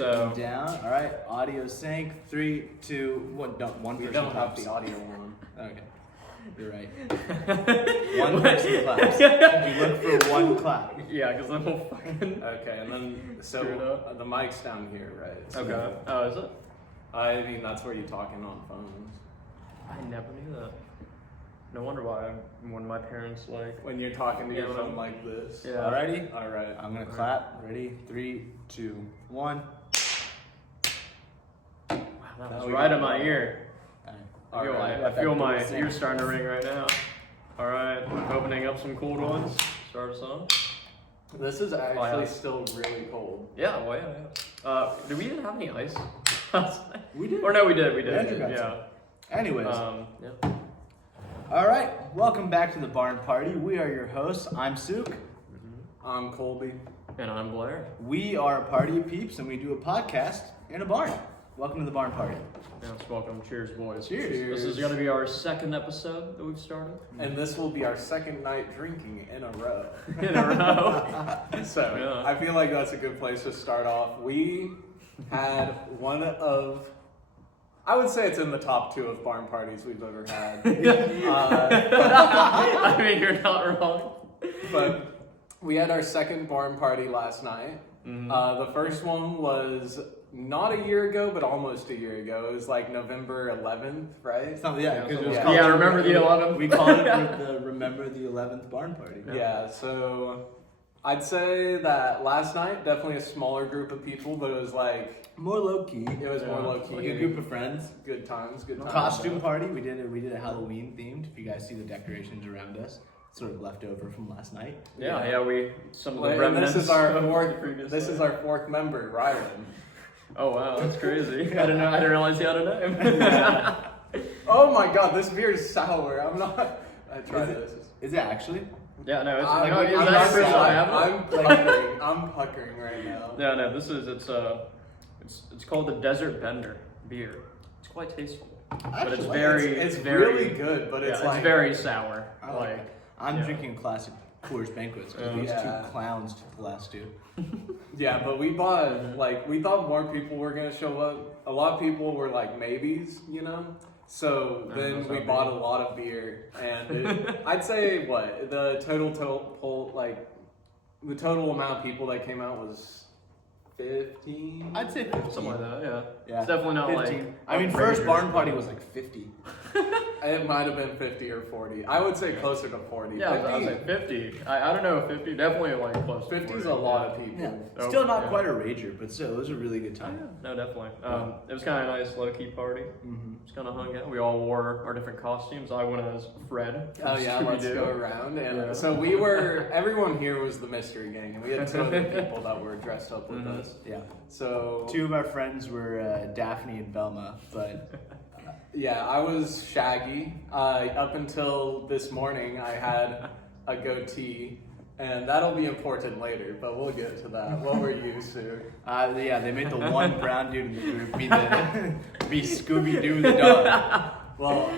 So down. All right, audio sync. 3, 2, 1. One We person don't claps. have the audio on. Okay, you're right. One person claps. You look for one clap. Yeah, because I'm a fucking. Okay, and then so the mic's down here, right? So, Okay. Oh, is it? I mean, that's where you're talking on phones. I never knew that. No wonder why when my parents like. When you're talking to your Yeah, phone like this. Yeah. Alrighty. All right. I'm gonna clap. Ready? 3, 2, 1. Wow, that Now was we right got in my that. ear. I feel, Alright. I feel my Sync. ears starting to ring right now. All right, opening up some cold ones. Start us off. This is actually yeah. still really cold. Yeah, well, yeah. Did we even have any ice? We did. Or no, we did. Andrew got Yeah. Anyways, Yeah. all right. Welcome back to the Barn Party. We are your hosts. I'm Sook. I'm Colby. And I'm Blair. We are a party of peeps, and we do a podcast in a barn. Welcome to the Barn Party. Yes, welcome. Cheers, boys. Cheers. This is going to be our second episode that we've started. And this will be our second night drinking in a row. In a row. So, Yeah. I feel like that's a good place to start off. We had one of, I would say it's in the top 2 of barn parties we've ever had. I mean, you're not wrong. But we had our second barn party last night. Mm-hmm. The first one was not a year ago, but almost a year ago. It was like November 11th, right? Yeah, because it was Yeah. called Yeah, remember the 11th? We called it the Remember the 11th Barn Party. Yeah, so I'd say that last night, definitely a smaller group of people, but it was like, More low key. it was more low key. Like a group of friends. Good times, good times. Costume party. We did a Halloween themed. If you guys see the decorations around us, sort of left over from last night. Yeah, some of the Well, and remnants. this is our of the fourth. previous This night. is our 4th member, Rylan. Oh wow, that's crazy. I didn't realize he had a name. Oh my God, this beer is sour. I'm not. I tried this. Is it actually? Yeah, no, it's I'm, no, I'm, it's not not first sour. time. I'm puckering. I'm puckering right now. Yeah, no, it's called the Desert Bender beer. It's quite tasteful, but it's very It's very really good, but it's yeah, like it's very sour. I like it. I'm yeah. drinking classic Coors Banquets because these Yeah. 2 clowns took the last 2. Yeah, but we bought, like, we thought more people were going to show up. A lot of people were like maybes, you know? So No, then that's we not bought beer. a lot of beer. And I'd say, the total amount of people that came out was 15? I'd say 15. Something like that. Yeah, Yeah. it's definitely not 15. like. I mean, first barn party was like 50. It might have been 50 or 40. I would say closer to 40. Yeah, I was like 50. I don't know if 50. Definitely like close. to 50 is 40, a lot yeah. of people. Yeah. Oh, Still not yeah. quite a rager, but still, it was a really good Oh, time. yeah. No, definitely. It was kind of a nice low key party. Mm-hmm. Just kind of hung out. We all wore our different costumes. I went as Fred. Oh yeah, let's Scooby-Doo. go around. And Yeah. so everyone here was the mystery gang, and we had 2 other people that were dressed up with us. Yeah. So 2 of our friends were Daphne and Velma, but yeah, I was Shaggy. Up until this morning, I had a goatee, and that'll be important later, but we'll get to that. What were you, Sue? yeah, they made the one brown dude in the group be Scooby-Doo the dog. Well,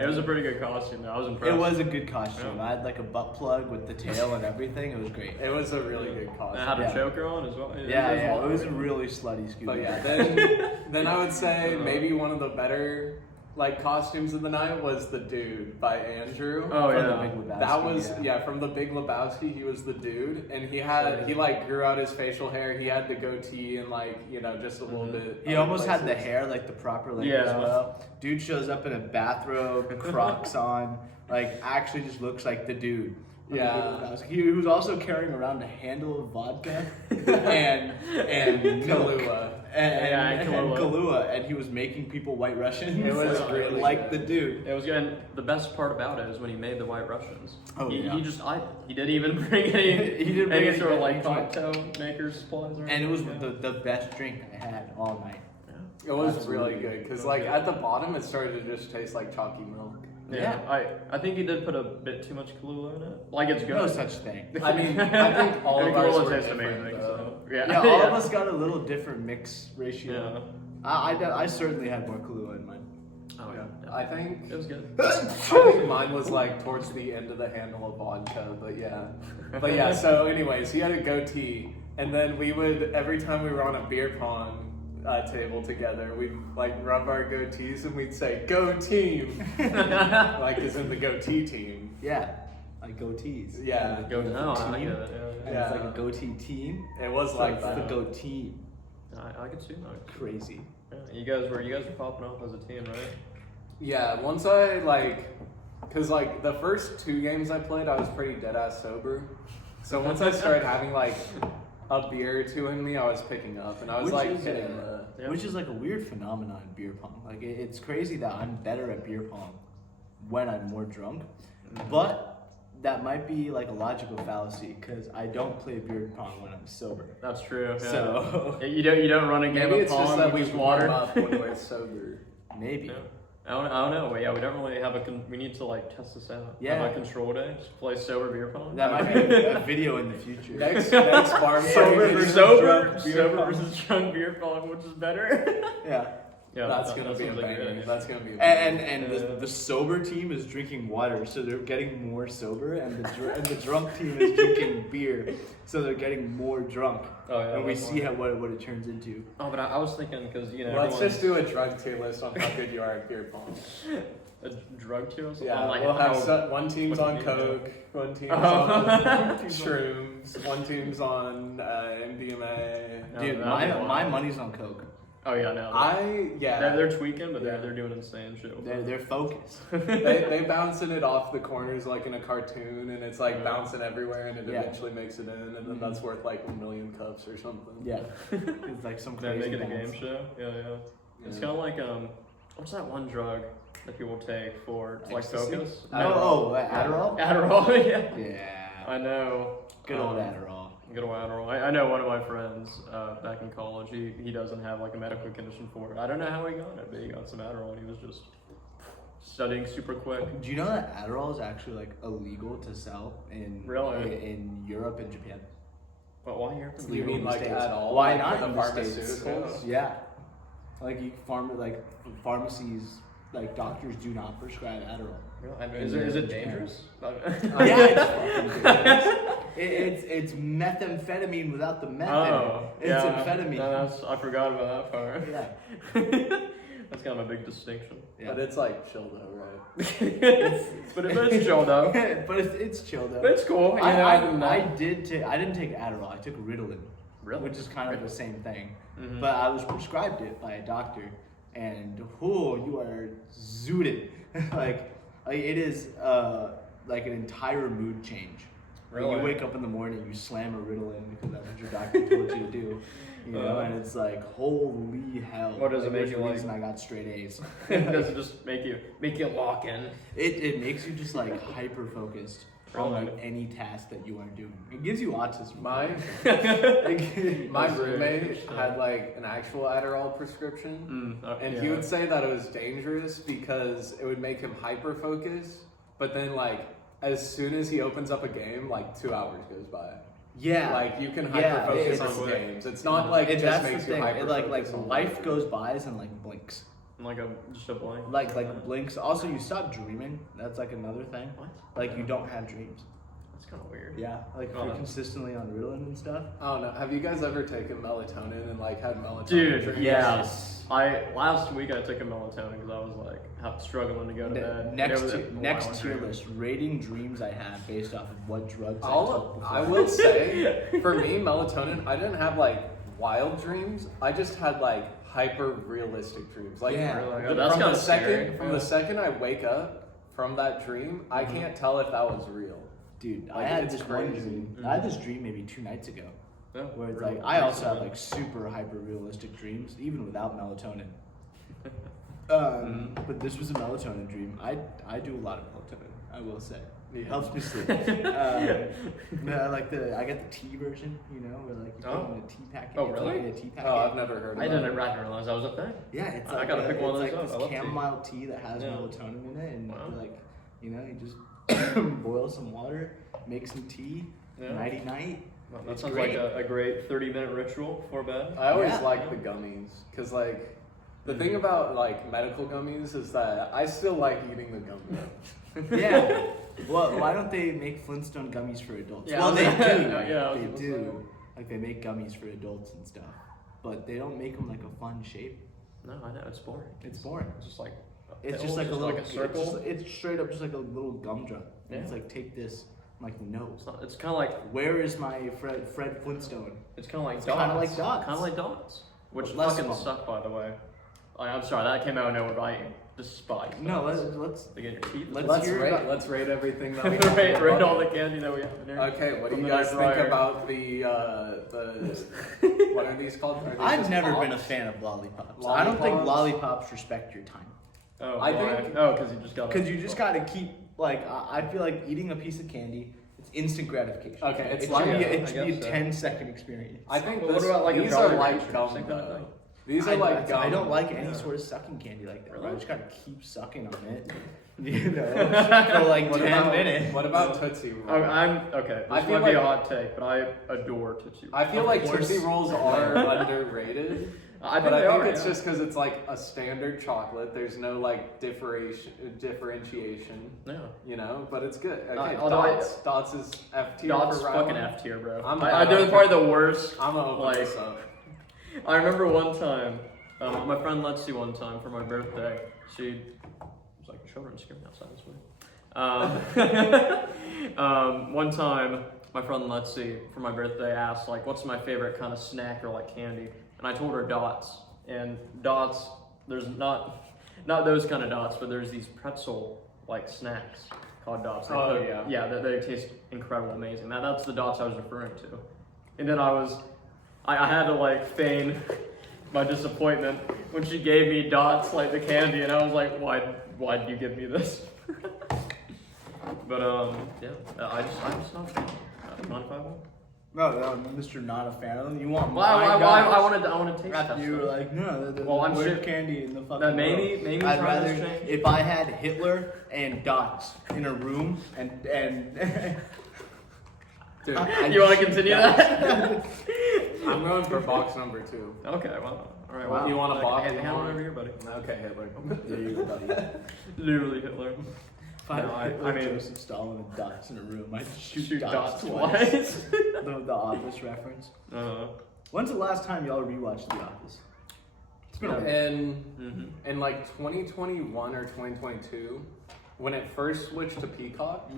It was a pretty good costume. Though. I was impressed. it was a good costume. Yeah. I had like a butt plug with the tail and everything. It was great. It was a really good And costume. I had a Yeah. choker on as well. Yeah, it was a really slutty Scooby. But yeah, then I would say maybe one of the better like costumes of the night was the dude by Andrew. Oh From the yeah. Big Lebowski, That was from the Big Lebowski. He was the dude, and he like grew out his facial hair. He had the goatee and like just a little bit. He other almost had the places. hair like the proper length Yeah. as well. Dude shows up in a bathrobe, Crocs on, like actually just looks like the dude. from the Yeah. Big Lebowski. He was also carrying around a handle of vodka and milk. Kahlua. And Kahlua. Kahlua, and he was making people White Russians. It was really like good. the dude. It was good. And the best part about it is when he made the White Russians. Oh, he, yeah. he just he didn't even bring any. He didn't bring any any sort of like drinks. cocktail maker supplies or And it was anything. the best drink I had all night. It was Absolutely. really good because like at the bottom it started to just taste like chalky milk. Yeah, I think he did put a bit too much Kahlua in it. Like it's good. No such thing. I mean, I think all of ours Kahlua were tastes different, amazing. though. So yeah, Yeah, all of us got a little different mix ratio. Yeah. I certainly had more Kahlua in mine. Oh yeah. I think It was good. I think mine was like towards the end of the handle of vodka, but yeah. So anyways, he had a goatee, And then we would, every time we were on a beer pong table together, we'd like rub our goatees and we'd say, "Go team!" Like as in the goatee team. Yeah, like goatees. Yeah. Go no, I get it. And Yeah. it's like a goatee team. It was So like it's that. the goat team. I could see that. Crazy. Yeah, you guys were popping off as a team, right? Yeah, once I cause like the first 2 games I played, I was pretty dead ass sober. So once I started having like a beer or 2 in me, I was picking up, and I was Which like is, hitting Yeah. Which is like a weird phenomenon in beer pong. Like it's crazy that I'm better at beer pong when I'm more drunk, but that might be like a logical fallacy because I don't play beer pong when I'm sober. That's true. Yeah. So you don't run a game Maybe of it's pong. just that you we just warm water. up when we're sober. maybe. Yeah. I don't know. But yeah, we don't really have we need to like test this out. Yeah. Have a control day. Just play sober beer pong. That might be a video in the future. Next farm sober party, versus drunk beer sober pong. versus drunk beer pong, which is better. Yeah. Yeah, that's gonna that be a sounds like banger. good, yeah. That's gonna be a And banger. the sober team is drinking water, so they're getting more sober, and the drunk team is drinking beer, so they're getting more drunk. Oh yeah. And we that's see fun. what it turns into. Oh, but I was thinking because Let's everyone's- just do a drug tier list on how good you are at beer pong. a drug tier. Or something? Yeah, Like we'll have how- one team's what on do you mean? coke, one team's Oh. on shrooms, one team's on MDMA. No, Dude, that'd be my wild. money's on coke. Oh yeah, no. Yeah. They're tweaking, but Yeah. they're doing insane shit. with They're focused. they bouncing it off the corners like in a cartoon, and it's like Yeah. bouncing everywhere, and it Yeah. eventually makes it in, and then Mhm. that's worth like 1,000,000 cups or something. Yeah, it's like some They crazy. make it a balance. game show. Yeah, yeah. It's Yeah. kind of like what's that one drug that people take for like Ecstasy? focus? Adderall. Adderall. Yeah. Yeah. I know. Good old Adderall. Good old Adderall. I know one of my friends back in college. He doesn't have like a medical condition for it. I don't know how he got it, but he got some Adderall and he was just studying super quick. Do you know that Adderall is actually like illegal to sell in Really? in Europe and Japan? But why here? It's You legal mean in the like States. at all? Why Like not for in the the States? pharmaceuticals? Yeah, like pharmacies, like doctors do not prescribe Adderall. Is it dangerous? Yeah, it's fucking dangerous. It's methamphetamine without the meth in it. It's yeah. amphetamine. No, I forgot about that part. Yeah. That's kind of a big distinction. Yeah. But it's like chill though, right? but it's chill though. But it's chill though. But it's cool. I didn't take Adderall. I took Ritalin, Really? which is kind of the same thing. Mhm. But I was prescribed it by a doctor, and you are zooted. like it is like an entire mood change. When Really? you wake up in the morning, you slam a Ritalin because that's what your doctor told you to do. You know, and it's like holy hell. What does it make there's you a like? reason I got straight A's. Does it just make you lock in? It makes you just like hyper focused on Really? like any task that you are doing. It gives you autism. My That's roommate true. had like an actual Adderall prescription, and he yeah. would say that it was dangerous because it would make him hyper focused. But then like as soon as he opens up a game, like 2 hours goes by. Yeah, Like you can Yeah, hyper focus it's- on games. It's not like it just that's makes the you thing. hyper It, like focus on life one goes thing. by and like blinks. Like just a blank. Like blinks. Also, you stop dreaming. That's like another thing. What? Like you don't have dreams. That's kind of weird. Yeah, like if Oh. you're consistently on Ritalin and stuff. I don't know. Have you guys ever taken melatonin and like had melatonin? Dude, drinks? yes. Last week I took a melatonin because I was like struggling to go to bed. Next It was a next wild tier dream. list: rating dreams I had based off of what drugs I took before. I will say, for me, melatonin, I didn't have like wild dreams. I just had like hyper realistic dreams. Like Yeah. Really? from That's the kinda second scary, from yeah. the second I wake up from that dream, I Mm-hmm. can't tell if that was real. Dude, I Like, had it's this one crazy. dream. I had this dream maybe 2 nights ago. Yeah, Where it's really. like I also have like super hyper realistic dreams, even without melatonin. But this was a melatonin dream. I do a lot of melatonin. I will say it Yeah. helps me sleep. I got the tea version, you know, where like you put it in a tea packet. Oh, it's really? like in a tea packet. Oh, I've never heard of I that. didn't realize that was a thing. Yeah, it's I like gotta pick one of it's those like up. I love this tea. chamomile tea that has Yeah. melatonin in it, and Wow. like you know, you just boil some water, make some tea, Yeah. nighty night. Well, that It's sounds great. like a great 30-minute ritual before bed. I always Yeah. like the gummies because like the thing about like medical gummies is that I still like eating the gummy. Yeah. Well, why don't they make Flintstone gummies for adults? Yeah, well, they do. yeah, I was they gonna do. Like they make gummies for adults and stuff, but they don't make them like a fun shape. No, I know it's boring. It's boring. It's just like It's just like a little circle. It's straight up just like a little gumdrop. And it's Yeah. like, take this. I'm like, no. It's kind of like Where is my Fred Flintstone? it's kind of like It's dots. kinda like dots. Kind of like dots. Which But less fucking of 'em. suck, by the way. I'm sorry, that came out of nowhere. But I despise. No, dots. let's They get in your teeth. let's hear about- Let's rate everything that we have. rate all the candy that we have in here. Okay, what do From you the guys night think prior. about the what are these called? Are these I've just never pops? been a fan of lollipops. I don't think Lollipops? lollipops respect your time. Oh, I why? think- because you just got. Because you just gotta keep, like, I feel like eating a piece of candy, it's instant gratification. Okay, it's it like- should be, yeah, it should be I a guess so. 10-second experience. I think Well, what this, about, like, a these Jolly are like Ranchers, gum same kind of though. thing? These are like gum. I don't like any Yeah. sort of sucking candy like that. Bro. I Really? just gotta keep sucking on it, you know, for like What 10 about, minutes. What about Tootsie Rolls? Oh, I'm okay. This I feel might be a like- hot take, but I adore Tootsie Rolls. I feel Of like course. Tootsie Rolls are underrated. I But think I they think are, it's yeah. just because it's like a standard chocolate. There's no like differentiation, Yeah. you know. But it's good. Okay, although Dots is F tier Dots for fucking Rylan. F tier, bro. I'm they're probably the worst. I'm gonna open Like- this up. I remember one time, my friend Lexi one time for my birthday, she was like children screaming outside this way. One time, my friend Lexi for my birthday asked like, "What's my favorite kind of snack or like candy?" And I told her Dots. And Dots, there's not those kind of Dots, but there's these pretzel like snacks called Dots. Oh, yeah. Yeah, they taste incredible, amazing. That's the Dots I was referring to. And then I had to like feign my disappointment when she gave me Dots, like the candy, and I was like, why did you give me this? But yeah, I'm just not a fan. 951. No, Mr. Not a fan of them. You want Why? my I Dots? wanted to taste that. You were stuff. like, no, the Well, I'm worst sure- candy in the fucking that maybe world. maybe I'd times rather, change. if I had Hitler and Dots in a room and Dude, You want to continue that? I'm going for box number 2. Okay, well, all right. Wow. Well, You want a box? Hand on over here, buddy. Okay, Hitler. There you go, buddy. Literally Hitler. If I had No, I Hitler, mean- Joseph Stalin and Dots in a room, I'd shoot, Shoot Dots Dots twice. twice. the Office reference. When's the last time y'all rewatched The Office? It's been a while. And in like 2021 or 2022, when it first switched to Peacock,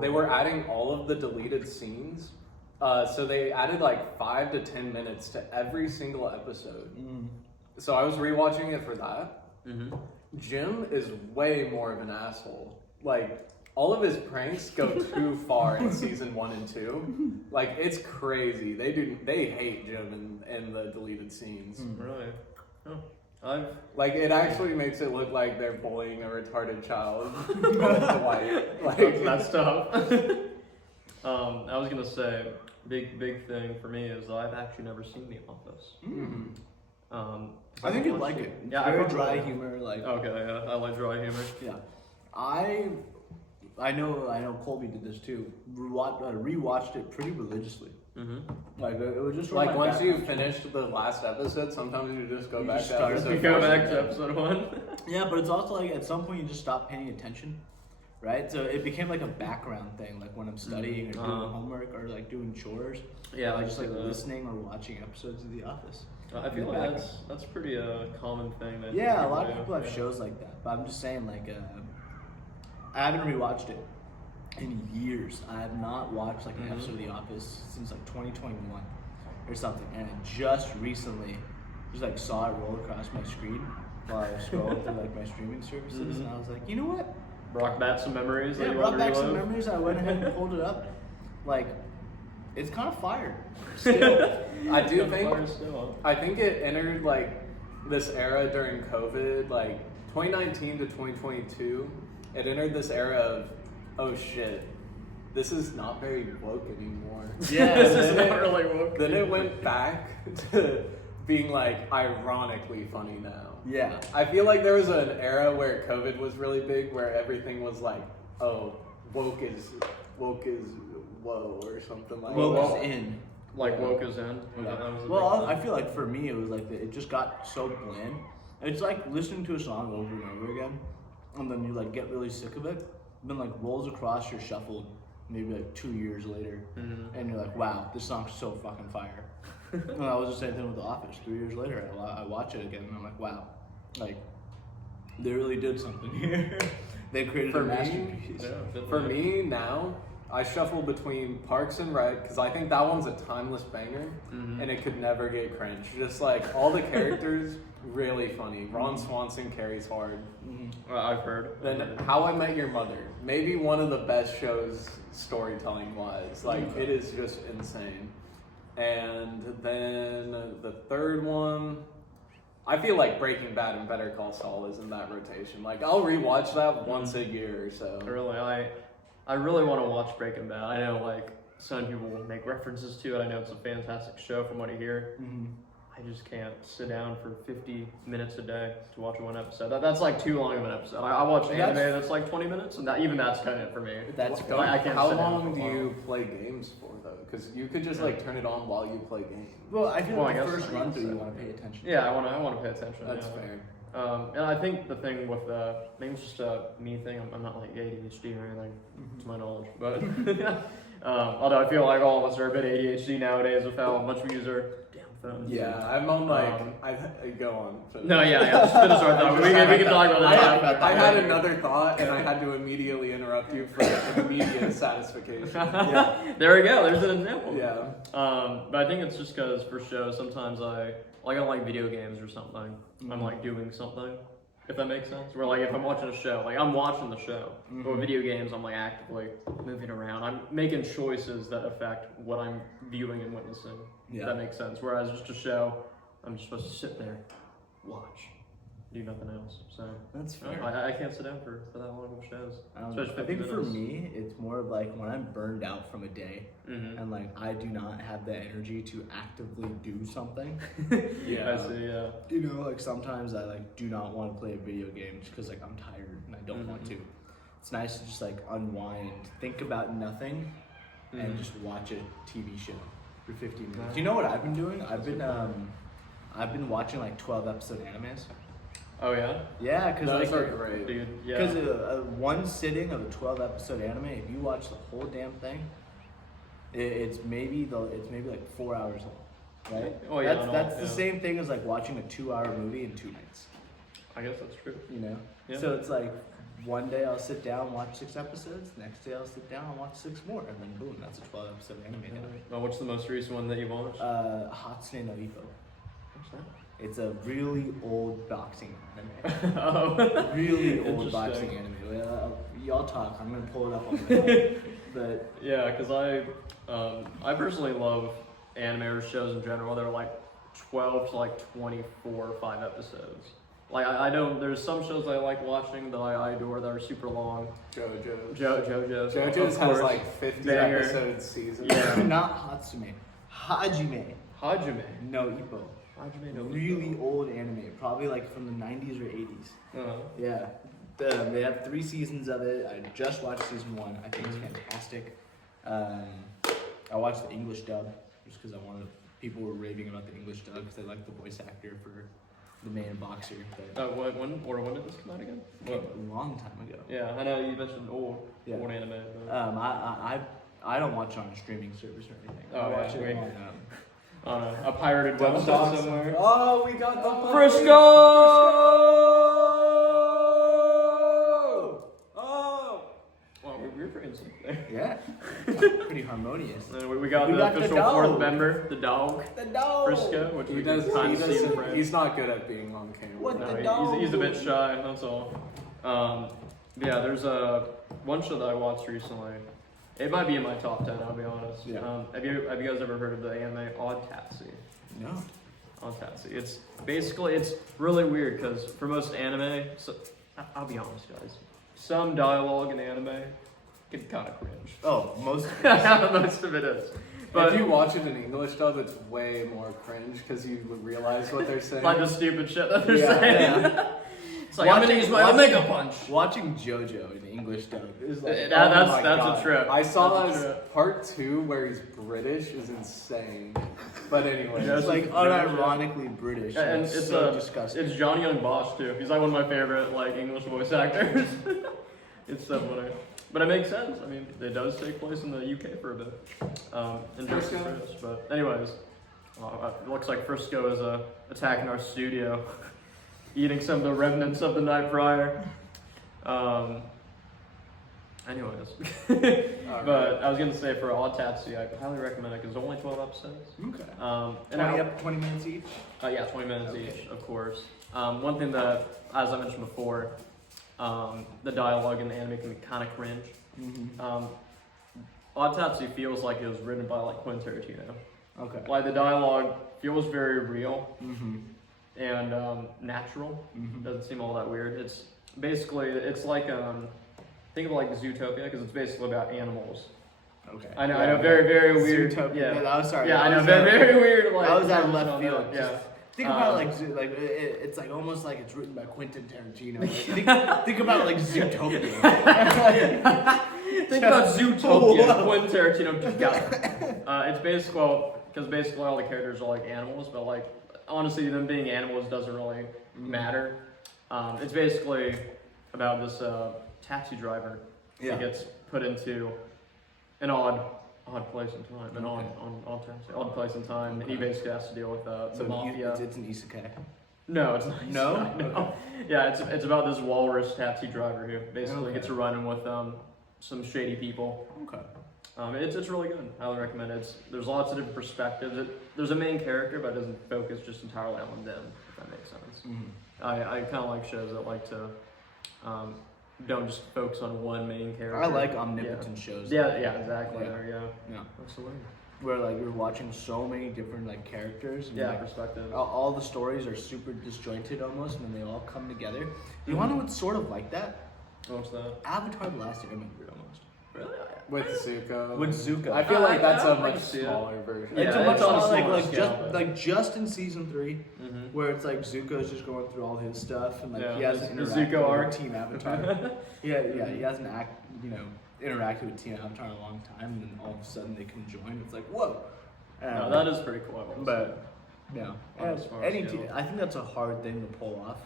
they were adding all of the deleted scenes. So they added like 5 to 10 minutes to every single episode. So I was rewatching it for that. Jim is way more of an asshole. Like, all of his pranks go too far in season 1 and 2. Like, it's crazy. They hate Jim in the deleted scenes. Really? Oh, Like, it actually makes it look like they're bullying a retarded child. Dwight. Like, that's tough. I was gonna say, big thing for me is that I've actually never seen The Office. I think you'd like it. It's Yeah, I very probably dry will. humor. Like, Okay, yeah, I like dry humor. yeah. I know Colby did this too. Rewatched it pretty religiously. Like it was just sort of like my once you background. finish the last episode, sometimes you just go You back just to start- episode We go 4. back to episode 1. Yeah, but it's also like at some point you just stop paying attention, right? So it became like a background thing, like when I'm studying or doing homework or like doing chores. Yeah, I just like see that. listening or watching episodes of The Office. I in feel the like background. that's pretty common thing. That Yeah, a lot of do. people have Yeah. shows like that, but I'm just saying like I haven't rewatched it in years. I have not watched like an episode of The Office since like 2021 or something, and I just recently just like saw it roll across my screen while I was scrolling through like my streaming services, and I was like, you know what? Brought back some memories. Yeah, that you brought want to back some relive. memories. I went ahead and pulled it up. Like, it's kind of fire. Still. I do Got think fire still. I think it entered like this era during COVID, like 2019 to 2022. It entered this era of, oh shit, this is not very woke anymore. Yeah, This and is then not really woke. Then it went back to being like ironically funny now. Yeah. I feel like there was an era where COVID was really big, where everything was like, oh, woke is whoa or something like Woke that. is in. Like woke is in. Yeah. That was the Well, big I thing. feel like for me, it was like it just got so bland. It's like listening to a song over and over again, and then you like get really sick of it. Then like rolls across your shuffle maybe like 2 years later, Mm-hmm. and you're like, wow, this song's so fucking fire. And that was the same thing with The Office. 3 years later, I watch it again, and I'm like, wow, like they really did something here. They created For a me, masterpiece. For me now, I shuffle between Parks and Rec because I think that one's a timeless banger, and it could never get cringe. Just like all the characters, really funny. Ron Swanson carries hard. I've heard. Then How I Met Your Mother, maybe one of the best shows storytelling wise. Like it is just insane. And then the third one, I feel like Breaking Bad and Better Call Saul is in that rotation. Like I'll rewatch that once a year or so. Really, I really want to watch Breaking Bad. I know like some people will make references to it. I know it's a fantastic show from what I hear. I just can't sit down for 50 minutes a day to watch one episode. That's like too long of an episode. I watch anime that's like 20 minutes, and even that's kind of it for me. That's fair. I can't How sit down long for do a while. you play games for though? Because you could just like turn it on while you play games. Well, I feel like I the guess first so. run through, you want to pay attention. Yeah, I want to pay attention. That's yeah. fair. And I think the thing with maybe it's just a me thing. I'm not like ADHD or anything, to my knowledge. But although I feel like all of us are a bit ADHD nowadays with how much we use our damn phones. Yeah, I'm on like I go on. No, yeah, just finish our thought. We can talk about that. I had another thought and I had to immediately interrupt you for immediate satisfaction. Yeah. There we go. There's an example. Yeah. But I think it's just because for shows, sometimes I like video games or something. I'm like doing something, if that makes sense. Where like if I'm watching a show, like I'm watching the show. But with video games, I'm like actively moving around. I'm making choices that affect what I'm viewing and witnessing. Yeah. If that makes sense. Whereas just a show, I'm just supposed to sit there, watch, do nothing else. So That's fair. I can't sit down for that long of shows. Especially I think 50 for minutes. me, it's more of like when I'm burned out from a day, and like I do not have the energy to actively do something. I see. Yeah. You know, like sometimes I like do not want to play a video game just because like I'm tired and I don't want to. It's nice to just like unwind, think about nothing, and just watch a TV show for 15 minutes. You know what I've been doing? I've been watching like 12 episode animes. Oh yeah. Yeah, because Those like are great. Dude, yeah. because one sitting of a 12 episode anime, if you watch the whole damn thing, it's maybe like 4 hours long, right? Oh, yeah, That's no, the yeah. same thing as like watching a 2-hour movie in 2 nights. I guess that's true. You know. Yeah. So it's like one day I'll sit down watch 6 episodes. Next day I'll sit down and watch 6 more, and then boom, that's a 12 episode anime. Well, what's the most recent one that you watched? Hatsune no Ippo. What's that? It's a really old boxing anime. Oh. Really old Interesting. boxing anime. Y'all talk. I'm gonna pull it up on my phone. But Yeah, because I personally love anime or shows in general. They're like 12 to like 24 or 5 episodes. Like I don't. There's some shows I like watching that I adore that are super long. JoJo's. JoJo's. JoJo's of has course. like 50 Banger. episode seasons. Yeah. not Hatsume. Hajime Hajime. no Ippo. Hajime no Really old anime, probably like from the 90s or 80s. Uh-huh. Yeah. They have 3 seasons of it. I just watched season 1. I think it's fantastic. I watched the English dub just because people were raving about the English dub because they liked the voice actor for the main boxer. But When did this come out again? a long time ago. Yeah, I know you mentioned old anime. But... I don't watch it on a streaming service or anything. Oh, I yeah, watch it wait. on a pirated website somewhere. Oh, we got the Frisco! Oh! Well, we were pretty sick there. yeah, pretty harmonious. And we got We the got the official dog. 4th member, the dog, The dog. Frisco, which He we does. can kind of see in the frame. He's not good at being on camera. What No, the dog? he's a bit shy, that's all. Yeah, there's one show that I watched recently. It might be in my top 10, I'll be honest. Yeah. Have you guys ever heard of the anime Odd Taxi? No. Odd Taxi. It's really weird because for most anime, so I'll be honest, guys. Some dialogue in anime can kind of cringe. Oh, most. Most of it is. But if you watch it in English dub, it's way more cringe because you realize what they're saying. like the stupid shit that they're Yeah, saying. yeah. It's like, I'm gonna use my Omega Punch. Watching JoJo in English dub is like. That's my a God. trip. I saw That's a his trip. part 2 where he's British is insane. But anyway, Yeah, It's like unironically British. And it's it's so disgusting. It's Johnny Young Bosch too. He's like one of my favorite like English voice actors. It's so funny. But it makes sense. I mean, it does take place in the UK for a bit. In Frisco. British, but anyways, it looks like Frisco is attacking our studio, eating some of the remnants of the night prior. Anyways, but I was gonna say for Autatsu, I highly recommend it because it's only 12 episodes. Okay. 20 minutes each? Yeah, 20 minutes Okay. each, of course. One thing that, as I mentioned before, the dialogue in the anime can be kind of cringe. Autatsu feels like it was written by like Quentin Tarantino. Okay. Like the dialogue feels very real and natural. Doesn't seem all that weird. It's basically like think of like Zootopia because it's basically about animals. Okay. I know, very very weird. Zootopia. Yeah, I'm sorry. yeah, I know, very weird. Like I was out of transition left on field. that, Yeah. Think about like it's like almost like it's written by Quentin Tarantino. Like, think about like Zootopia. Think about Zootopia, Quentin Tarantino together. It's basically because basically all the characters are like animals, but like honestly, them being animals doesn't really matter. It's basically about this taxi driver that gets put into an odd place in time, an odd place in time, and he basically has to deal with the mafia. It's an isekai. No, it's not. No? No. Okay. Yeah, it's about this walrus taxi driver who basically gets to run in with some shady people. Okay. It's really good. I highly recommend it. There's lots of different perspectives. There's a main character, but it doesn't focus just entirely on them, if that makes sense. I kind of like shows that like to don't just focus on one main character. I like omnipotent shows. Yeah, exactly. Yeah. There you go. Yeah. Absolutely. Where like you're watching so many different like characters. And, Yeah, like, perspective. all the stories are super disjointed almost, and then they all come together. You want to know what's sort of like that? What's that? Avatar: The Last Airbender almost. Really? With Zuko. With Zuko. I feel like that's a I much can see it. smaller version. Yeah, It's a much it's on a smaller, smaller scale, just in season 3, Mm-hmm. where it's like Zuko's just going through all his stuff, and like Yeah, he hasn't the interacted Zuko arc. with Team Avatar. he hasn't interacted with Team Avatar in a long time, and then all of a sudden they can join. It's like whoa. No, that is pretty cool. But yeah, On a smaller scale. I think that's a hard thing to pull off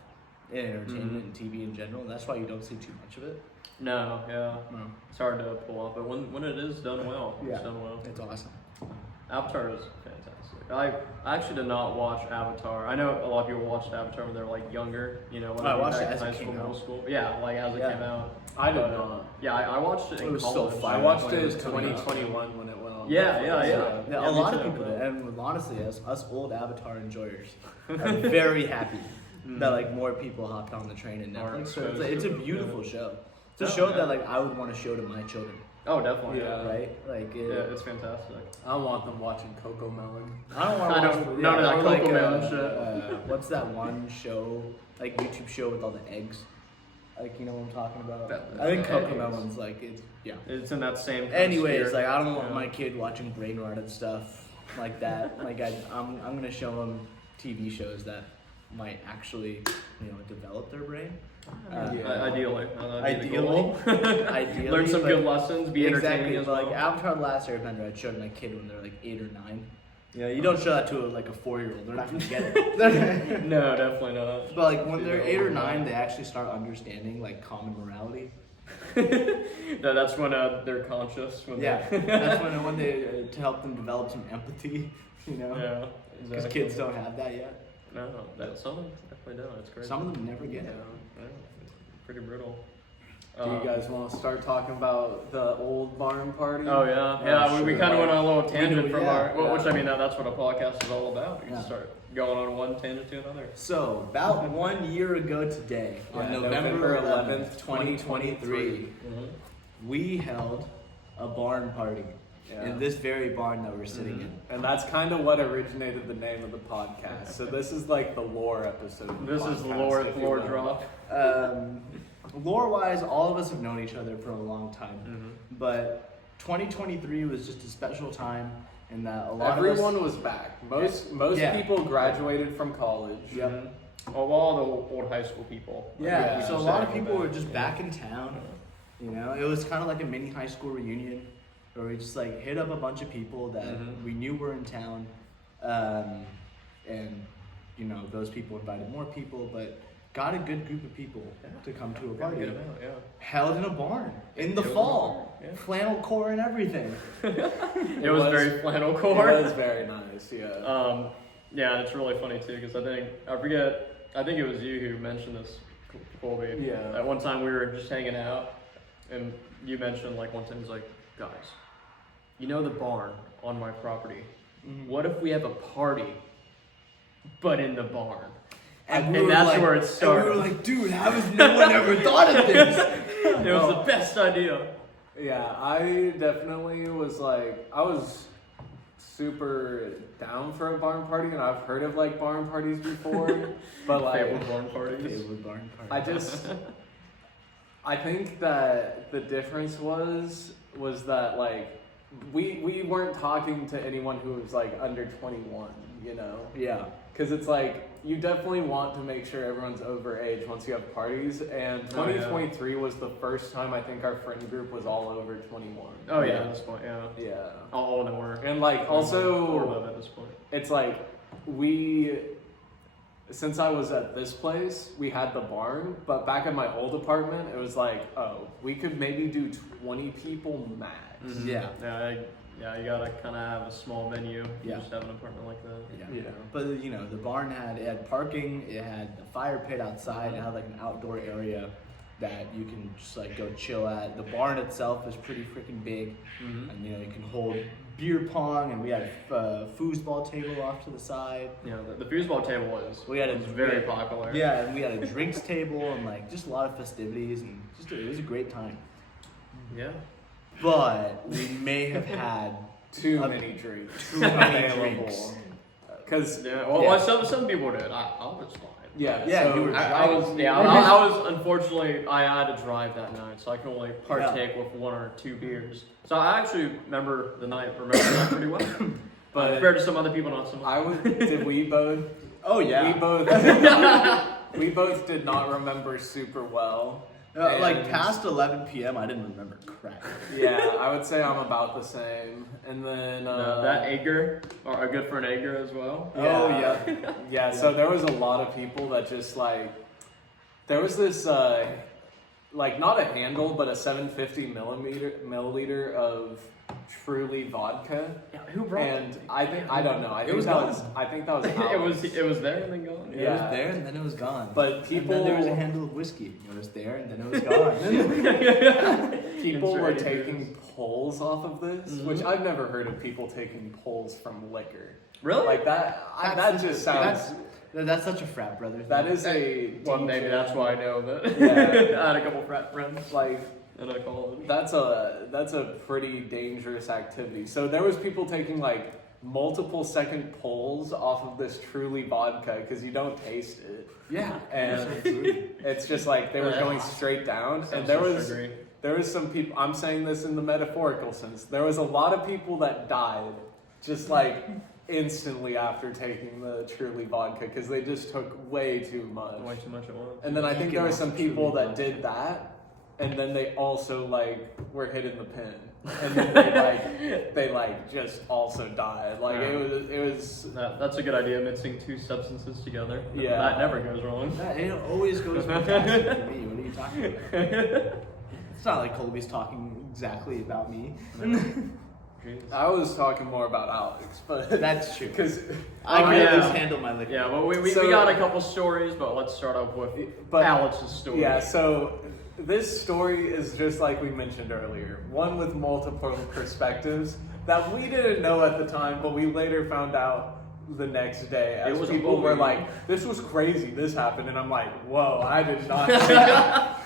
in entertainment and TV in general, and that's why you don't see too much of it. No, yeah. No. It's hard to pull off, but when it is done well, it's done well. It's awesome. Avatar is fantastic. I actually did not watch Avatar. I know a lot of people watched Avatar when they were like younger, when I they were watched back it in as it high came school, middle out. school. Yeah, like as it came out. I did But, not. Yeah, I watched it in It was so college. fire. I watched when it it in was coming out. 2021 when it went on. Yeah. Yeah, Yeah, a me lot of too. people did, and honestly, as us old Avatar enjoyers, are very happy that like more people hopped on the train and Are Netflix. So exposed it's to a it, beautiful show. It's a Oh, show yeah. that like I would want to show to my children, Oh, definitely. Yeah. right? Like, Yeah, it's fantastic. I want them watching Coco Melon. I don't want I to don't- watch none of that or like, Coco Melon shit. What's that one show, like YouTube show with all the eggs? Like, you know what I'm talking about? I think the Coco eggs. Melon's like it's It's in that same. Kind Anyways, of like I don't want Yeah. my kid watching brain rotted stuff like that. Like I'm gonna show him TV shows that might actually develop their brain. Ideally. That'd be the Ideally. goal. Ideally, Learn some but- good lessons. Be entertaining Exactly. as Like well. Avatar: The Last Airbender, I'd show to my kid when they're like 8 or 9. You don't show that to like a 4-year-old. They're not gonna get it. No, definitely not. But like when they're 8 or 9, they actually start understanding like common morality. That's when they're conscious. When Yeah, they- that's when they to help them develop some empathy. Yeah. Because Exactly. kids don't have that yet. No, some of them definitely don't. It's crazy. Some of them never get Yeah, it. yeah, pretty brutal. Do you guys want to start talking about the old barn party? Oh yeah, we sure. kind of went on a little tangent do, from yeah, our, yeah. which I mean that's what a podcast is all about. You Yeah. can start going on one tangent to another. So, about 1 year ago today, on November 11th, 2023, we held a barn party Yeah. in this very barn that we're sitting in. And that's kind of what originated the name of the podcast. So this is like the lore episode. of This is the podcast, if you lore will. drop. Lore-wise, all of us have known each other for a long time, but 2023 was just a special time in that a lot Everyone of us... was back. Most Yeah. people graduated from college. Yep. All the old high school people. Yeah, Yeah. so a lot of people were just back in town. It was kind of like a mini high school reunion where we just like hit up a bunch of people that we knew were in town, and those people invited more people. But got a good group of people to come to a Got a party. good amount, yeah. Held in a barn in the It was fall. in a barn, yeah. Flannel core and everything. It was very flannel It core. was very nice, yeah. Yeah, and it's really funny too because I think it was you who mentioned this, Colby. Yeah. At one time we were just hanging out, and you mentioned like one time he's like, guys, you know the barn on my property. What if we have a party, but in the barn? And we were that's like- where it started. And we were like, dude, how has no one ever thought of this? It was the best idea. Yeah, I definitely was like, I was super down for a barn party, and I've heard of like barn parties before, but like, Fabled barn parties. Fabled barn party. I think that the difference was that like, we weren't talking to anyone who was like under 21, you know? Yeah. Because it's like, you definitely want to make sure everyone's over age once you have parties, and 2023 was the first time I think our friend group was all over 21. Oh yeah, at this point, yeah. Yeah. All of them were. And like Or also, above at this point. it's like since I was at this place, we had the barn, but back at my old apartment, it was like, oh, we could maybe do 20 people max. Yeah. Yeah, you gotta kind of have a small venue. Yeah. Just have an apartment like that. Yeah. But you know, the barn had parking, it had the fire pit outside, it had like an outdoor area that you can just like go chill at. The barn itself is pretty freaking big, and you know, you can hold beer pong, and we had a foosball table off to the side. Yeah, the foosball table was very popular. Yeah, and we had a drinks table and like just a lot of festivities, and it was a great time. Yeah. But we may have had Too many drinks. too many available. drinks. Because Well, some people did. I was fine. yeah, Yeah, so you were I was unfortunately I had to drive that night, so I could only partake with 1 or 2 beers. So I actually remember the night pretty well. But compared to some other people, not so much. Did we both? Oh yeah. We both did not remember super well. Like And- past 11 p.m. I didn't remember crap. Yeah, I would say I'm about the same. And then That Ager, or a good friend Ager as well. Oh, yeah. Yeah, so there was a lot of people that just like, there was this like not a handle but a 750 milliliter of Truly vodka. Yeah, who brought And it? I don't know. I think that was Alex. it was there and then gone. It was there and then it was gone. But people And then there was a handle of whiskey. It was there and then it was gone. People were Insert taking pulls off of this, which I've never heard of people taking pulls from liquor. Really? Like that. That just sounds. That's such a frat brother thing. That is a. Well, maybe that's why I know that. Yeah. I had a couple frat friends Like in a college. that's a pretty dangerous activity. So there was people taking like multiple second pulls off of this Truly vodka because you don't taste it. Yeah. And it's just like they were going straight down, and there was some people. I'm saying this in the metaphorical sense. There was a lot of people that died, just like instantly after taking the Truly vodka because they just took way too much. Way too much at once. And then I think there were some Truly people that vodka. did that, and then they also like were hit in the pin, and then they just also died. Like it was. That's a good idea, mixing 2 substances together. Yeah. That never goes wrong. It always goes fantastic for me. What are you talking about? It's not like Colby's talking exactly about me. Jeez. I was talking more about Alex, but That's true. because I can yeah. at least handle my liquor. Yeah, well, we So- got a couple stories, but let's start off with Alex's story. Yeah, so this story is just like we mentioned earlier, one with multiple perspectives that we didn't know at the time, but we later found out the next day as It was a people were movie. like, "This was crazy, this happened," and I'm like, "Whoa, I did not see that."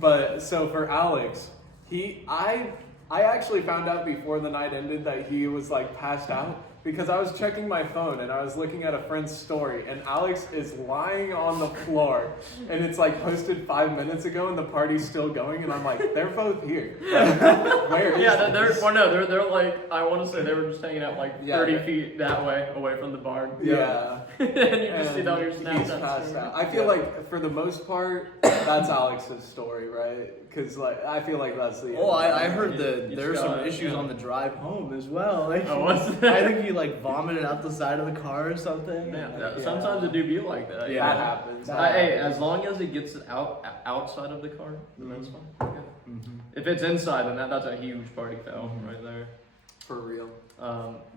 But so for Alex, I actually found out before the night ended that he was like passed out because I was checking my phone and I was looking at a friend's story and Alex is lying on the floor and it's like posted 5 minutes ago and the party's still going and I'm like, they're both here. Like, where is Yeah, this? they're like, I want to say they were just hanging out like Yeah. 30 feet that way, away from the barn. Yeah. and you just see and that on your he's Snapchat passed story. out. I feel like for the most part, that's Alex's story, right? Because like I feel like that's the. Oh, I heard You there were some got- issues yeah. on the drive home as well. Like, Oh, what's that? I think he like vomited out the side of the car or something. Yeah, sometimes it do be like that. Yeah. That happens. Hey, as long as it gets it outside of the car, then that's fine. Yeah. Mhm. If it's inside, then that's a huge party foul right there. For real.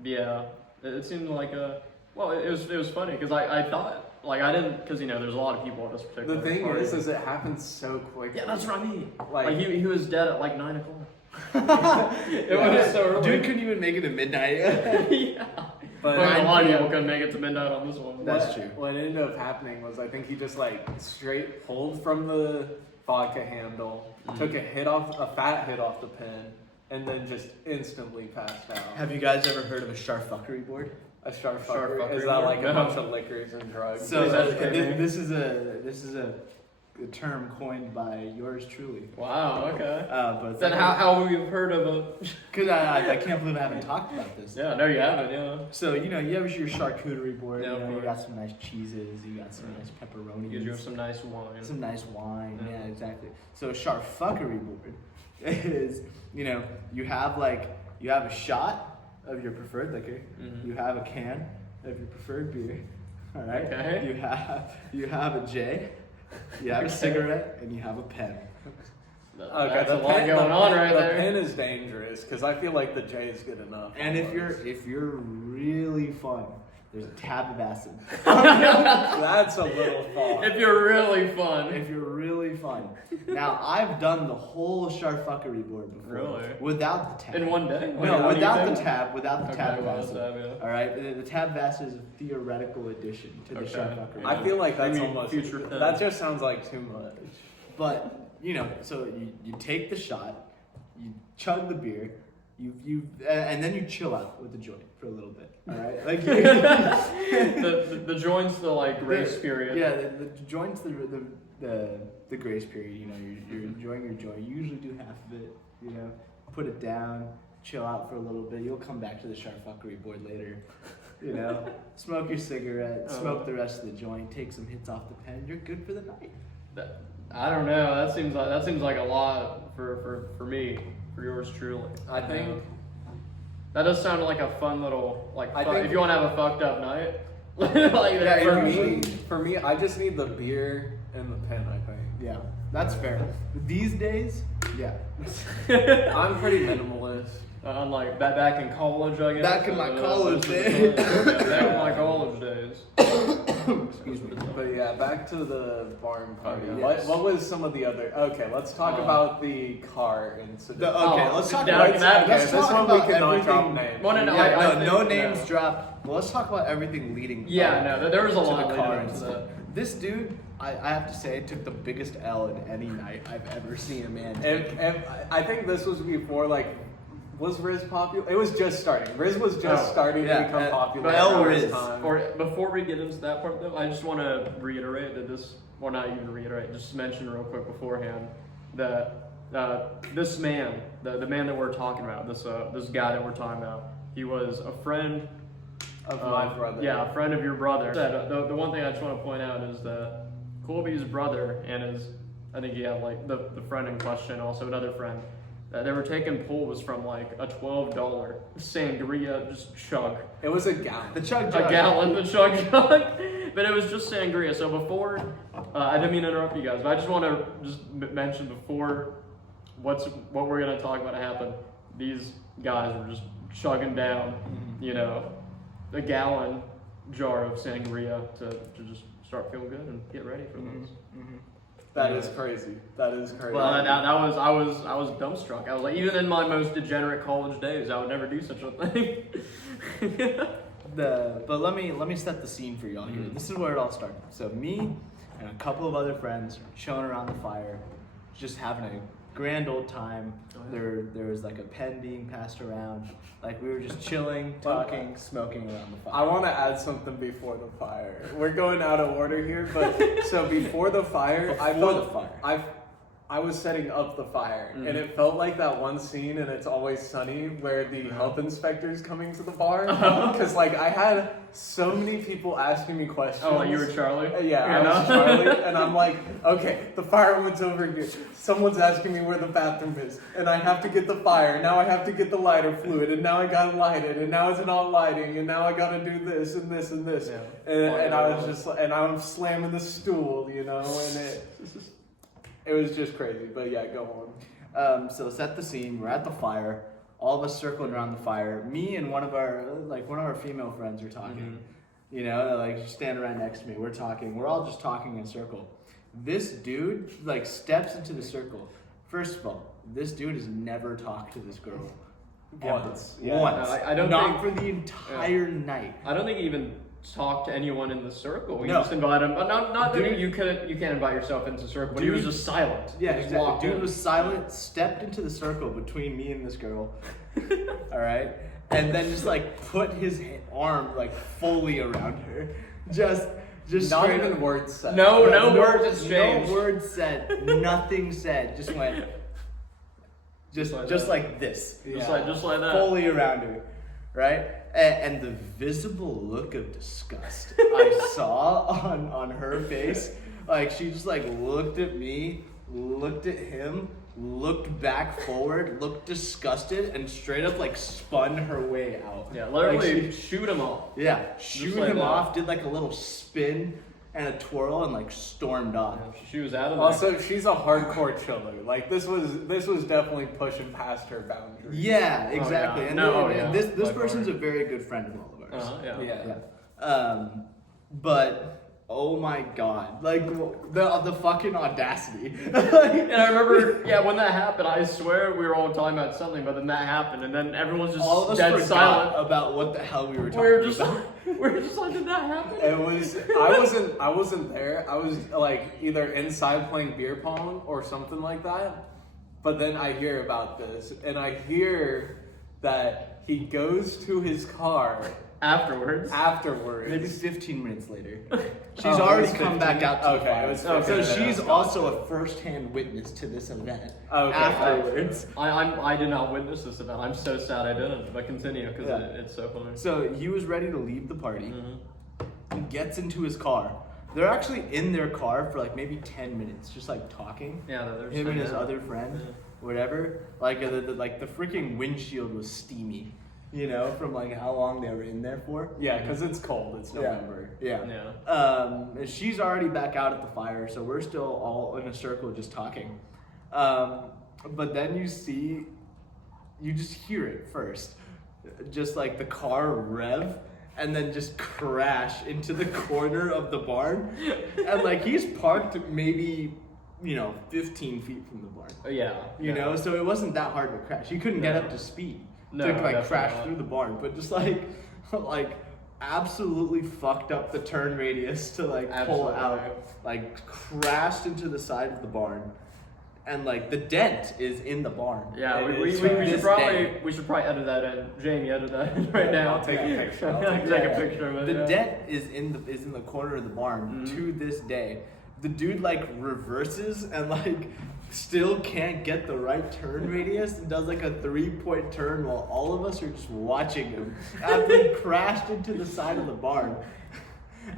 Yeah, it seemed like it was funny because I thought like I didn't because there's a lot of people at this particular. The thing party. is it happens so quickly. Yeah, that's what I mean. Like- Like he was dead at like 9 o'clock. It was so early. Dude couldn't even make it to midnight. Yeah. But Well, a lot of people couldn't make it to midnight on this one. That's what, true. What ended up happening was I think he just like straight pulled from the vodka handle, took a fat hit off the pin, and then just instantly passed out. Have you guys ever heard of a sharfuckery board? A sharp Sharp fucker? fuckery Is that like a board? bunch of liquors and drugs? So Please educate me. this is a term coined by yours truly. Wow. Okay. But Then how have you heard of a? Because I can't believe I haven't talked about this. Yeah. No, you haven't. Yeah. So you have your charcuterie board. Yeah, of you course. got some nice cheeses. You got some nice pepperoni. You have some nice wine. Some nice wine. Yeah. Yeah, exactly. So a charfuckery board is you have a shot of your preferred liquor. Mhm. You have a can of your preferred beer. All right. Okay. You have a J. You have a cigarette and you have a pen. That's a lot going on right the there. pen is dangerous because I feel like the J is good enough. And if almost. you're really fun, there's a tab of acid. That's a little far. If you're really fun. If you're really fun. Now I've done the whole charfuckery board before. Really? Without the tab. In one day? No, without the tab. tab. Without the Okay, tab of without acid. the tab, yeah. All right. The tab of acid is a theoretical addition to the Okay. charfuckery. I feel like that's I mean, almost future thing. that just sounds like too much. But so you take the shot, you chug the beer, and then you chill out with the joint for a little bit. All right. Like the joint's the like grace period. Yeah, the joint's the grace period. You're enjoying your joint. You usually do half of it. Put it down, chill out for a little bit. You'll come back to the charfuckery board later. Smoke your cigarette, smoke the rest of the joint, take some hits off the pen. You're good for the night. I don't know. That seems like a lot for me, for yours truly. I think that does sound like a fun little I think- if you want to have a fucked up night. like Yeah, for me, I just need the beer and the pen. I think Yeah, that's fair. These days, yeah. I'm pretty minimalist. Unlike back in college, I guess. Back in my college days. days. Back in my college days. Excuse me. But yeah, back to the barn party. Oh, yeah. What was some of the other? Okay, let's talk about the car incident. Okay, Oh, let's talk down about in that let's case, this talk one we about cannot drop everything. names. Well, no, no, Yeah, I no think- names no. drop. Well, let's talk about everything leading. Yeah, up no, there was a to lot the leading car up to incident. This dude, I have to say, took the biggest L in any night I've ever seen a man take. And I think this was before was Riz popular? It was just starting. Riz was just Oh, starting yeah, to become popular. but around Riz. this time. Or before we get into that part though, I just want to reiterate that or not even reiterate, just mention real quick beforehand that this man, the man that we're talking about, this guy that we're talking about, he was a friend of my brother. Yeah, a friend of your brother. The one thing I just want to point out is that Colby's brother and I think he had like the friend in question, also another friend. They were taking pulls from like a $12 sangria, just chug. It was a gallon. The chug A jug. gallon, the chug, but it was just sangria. So before, I didn't mean to interrupt you guys, but I just want to just mention before what we're gonna talk about happened. These guys were just chugging down, a gallon jar of sangria to just start feeling good and get ready for this. That is crazy. That is crazy. Well, I was dumbstruck. I was like, even in my most degenerate college days, I would never do such a thing. But let me set the scene for y'all here. This is where it all started. So me and a couple of other friends chilling around the fire, just having a grand old time. There was like a pen being passed around. Like we were just chilling, talking, smoking around the I fire. want to add something before the fire. We're going out of order here, but so before the fire, Before the fire. I was setting up the fire, Mhm. and it felt like that one scene in It's Always Sunny where the health inspector's coming to the bar. Because, like, I had so many people asking me questions. Oh, like you were Charlie? Yeah, I was Charlie, and I'm like, okay, the firewood's over here. Someone's asking me where the bathroom is, and I have to get the fire. Now I have to get the lighter fluid, and now I gotta light it, and now it's not lighting, and now I gotta do this and this and this. Yeah. And I was just, and I'm slamming the stool, you know, and it was just crazy. But yeah, go on. So set the scene. We're at the fire. All of us circled around the fire. Me and one of our female friends are talking. You know, like she's standing right next to me. We're talking. We're all just talking in a circle. This dude like steps into the circle. First of all, this dude has never talked to this girl. Once. Ever. Once. I don't Not think- for the entire night. I don't think he even talked to anyone in the circle. You No. just invite him. Not that Dude. you can't invite yourself into the circle, but he was Dude. just silent. Yeah, He just exactly. walked Dude in. was silent, stepped into the circle between me and this girl. All right, and then just like put his arm like fully around her, just Not straight even up- words said. No words exchanged. No words said. Nothing said. Just went. Just like this. Just Yeah. like that. Fully around her, right? And the visible look of disgust I saw on her face, like she just like looked at me, looked at him, looked back forward, looked disgusted, and straight up like spun her way out. Yeah, literally Like, she- shoot him off. yeah, shoot like him that. off, did like a little spin and a twirl, and like stormed off. She was out of there. Also, she's a hardcore chiller. Like this was definitely pushing past her boundaries. Yeah, exactly. yeah. And No, then- yeah. this By person's a far. very good friend of all of ours. Yeah. Yeah. But oh my god, like the fucking audacity. And I remember, when that happened, I swear we were all talking about something, but then that happened, and then everyone's just All of us dead forgot silent. about what the hell we were talking We were just, about. we were just like, did that happen? It was. I wasn't there. I was like either inside playing beer pong or something like that. But then I hear about this, and I hear that he goes to his car Afterwards. afterwards. Maybe 15 minutes later. She's Oh, it already was come 15? back out to the Okay, fire. it was So 15. she's Gotcha. also a first-hand witness to this event. Okay. Afterwards. I did not witness this event. I'm so sad I didn't, but continue, because Yeah. it's so funny. So he was ready to leave the party. Mm-hmm. He gets into his car. They're actually in their car for like maybe 10 minutes, just like talking. Yeah, there's Him and his other friend, Yeah. whatever. Like the freaking windshield was steamy, you know, from like how long they were in there for. Yeah, because it's cold. It's November. Yeah. Yeah. She's already back out at the fire, so we're still all in a circle just talking. But then you just hear it first, just like the car rev. And then just crash into the corner of the barn. And like he's parked maybe, 15 feet from the barn. Yeah. You know, so it wasn't that hard to crash. He couldn't get No. up to speed No, to like definitely crash not. through the barn, but just like absolutely fucked up the turn radius to like pull Absolutely. out, like crashed into the side of the barn, and like the dent is in the barn. Yeah, It we is should this probably day. edit that in. Jamie, edit that in right now. I'll take a picture. I'll Take take a picture of it. The yeah. dent is in the corner of the barn Mhm. to this day. The dude like reverses and like still can't get the right turn radius and does like a 3-point turn while all of us are just watching him after he crashed into the side of the barn.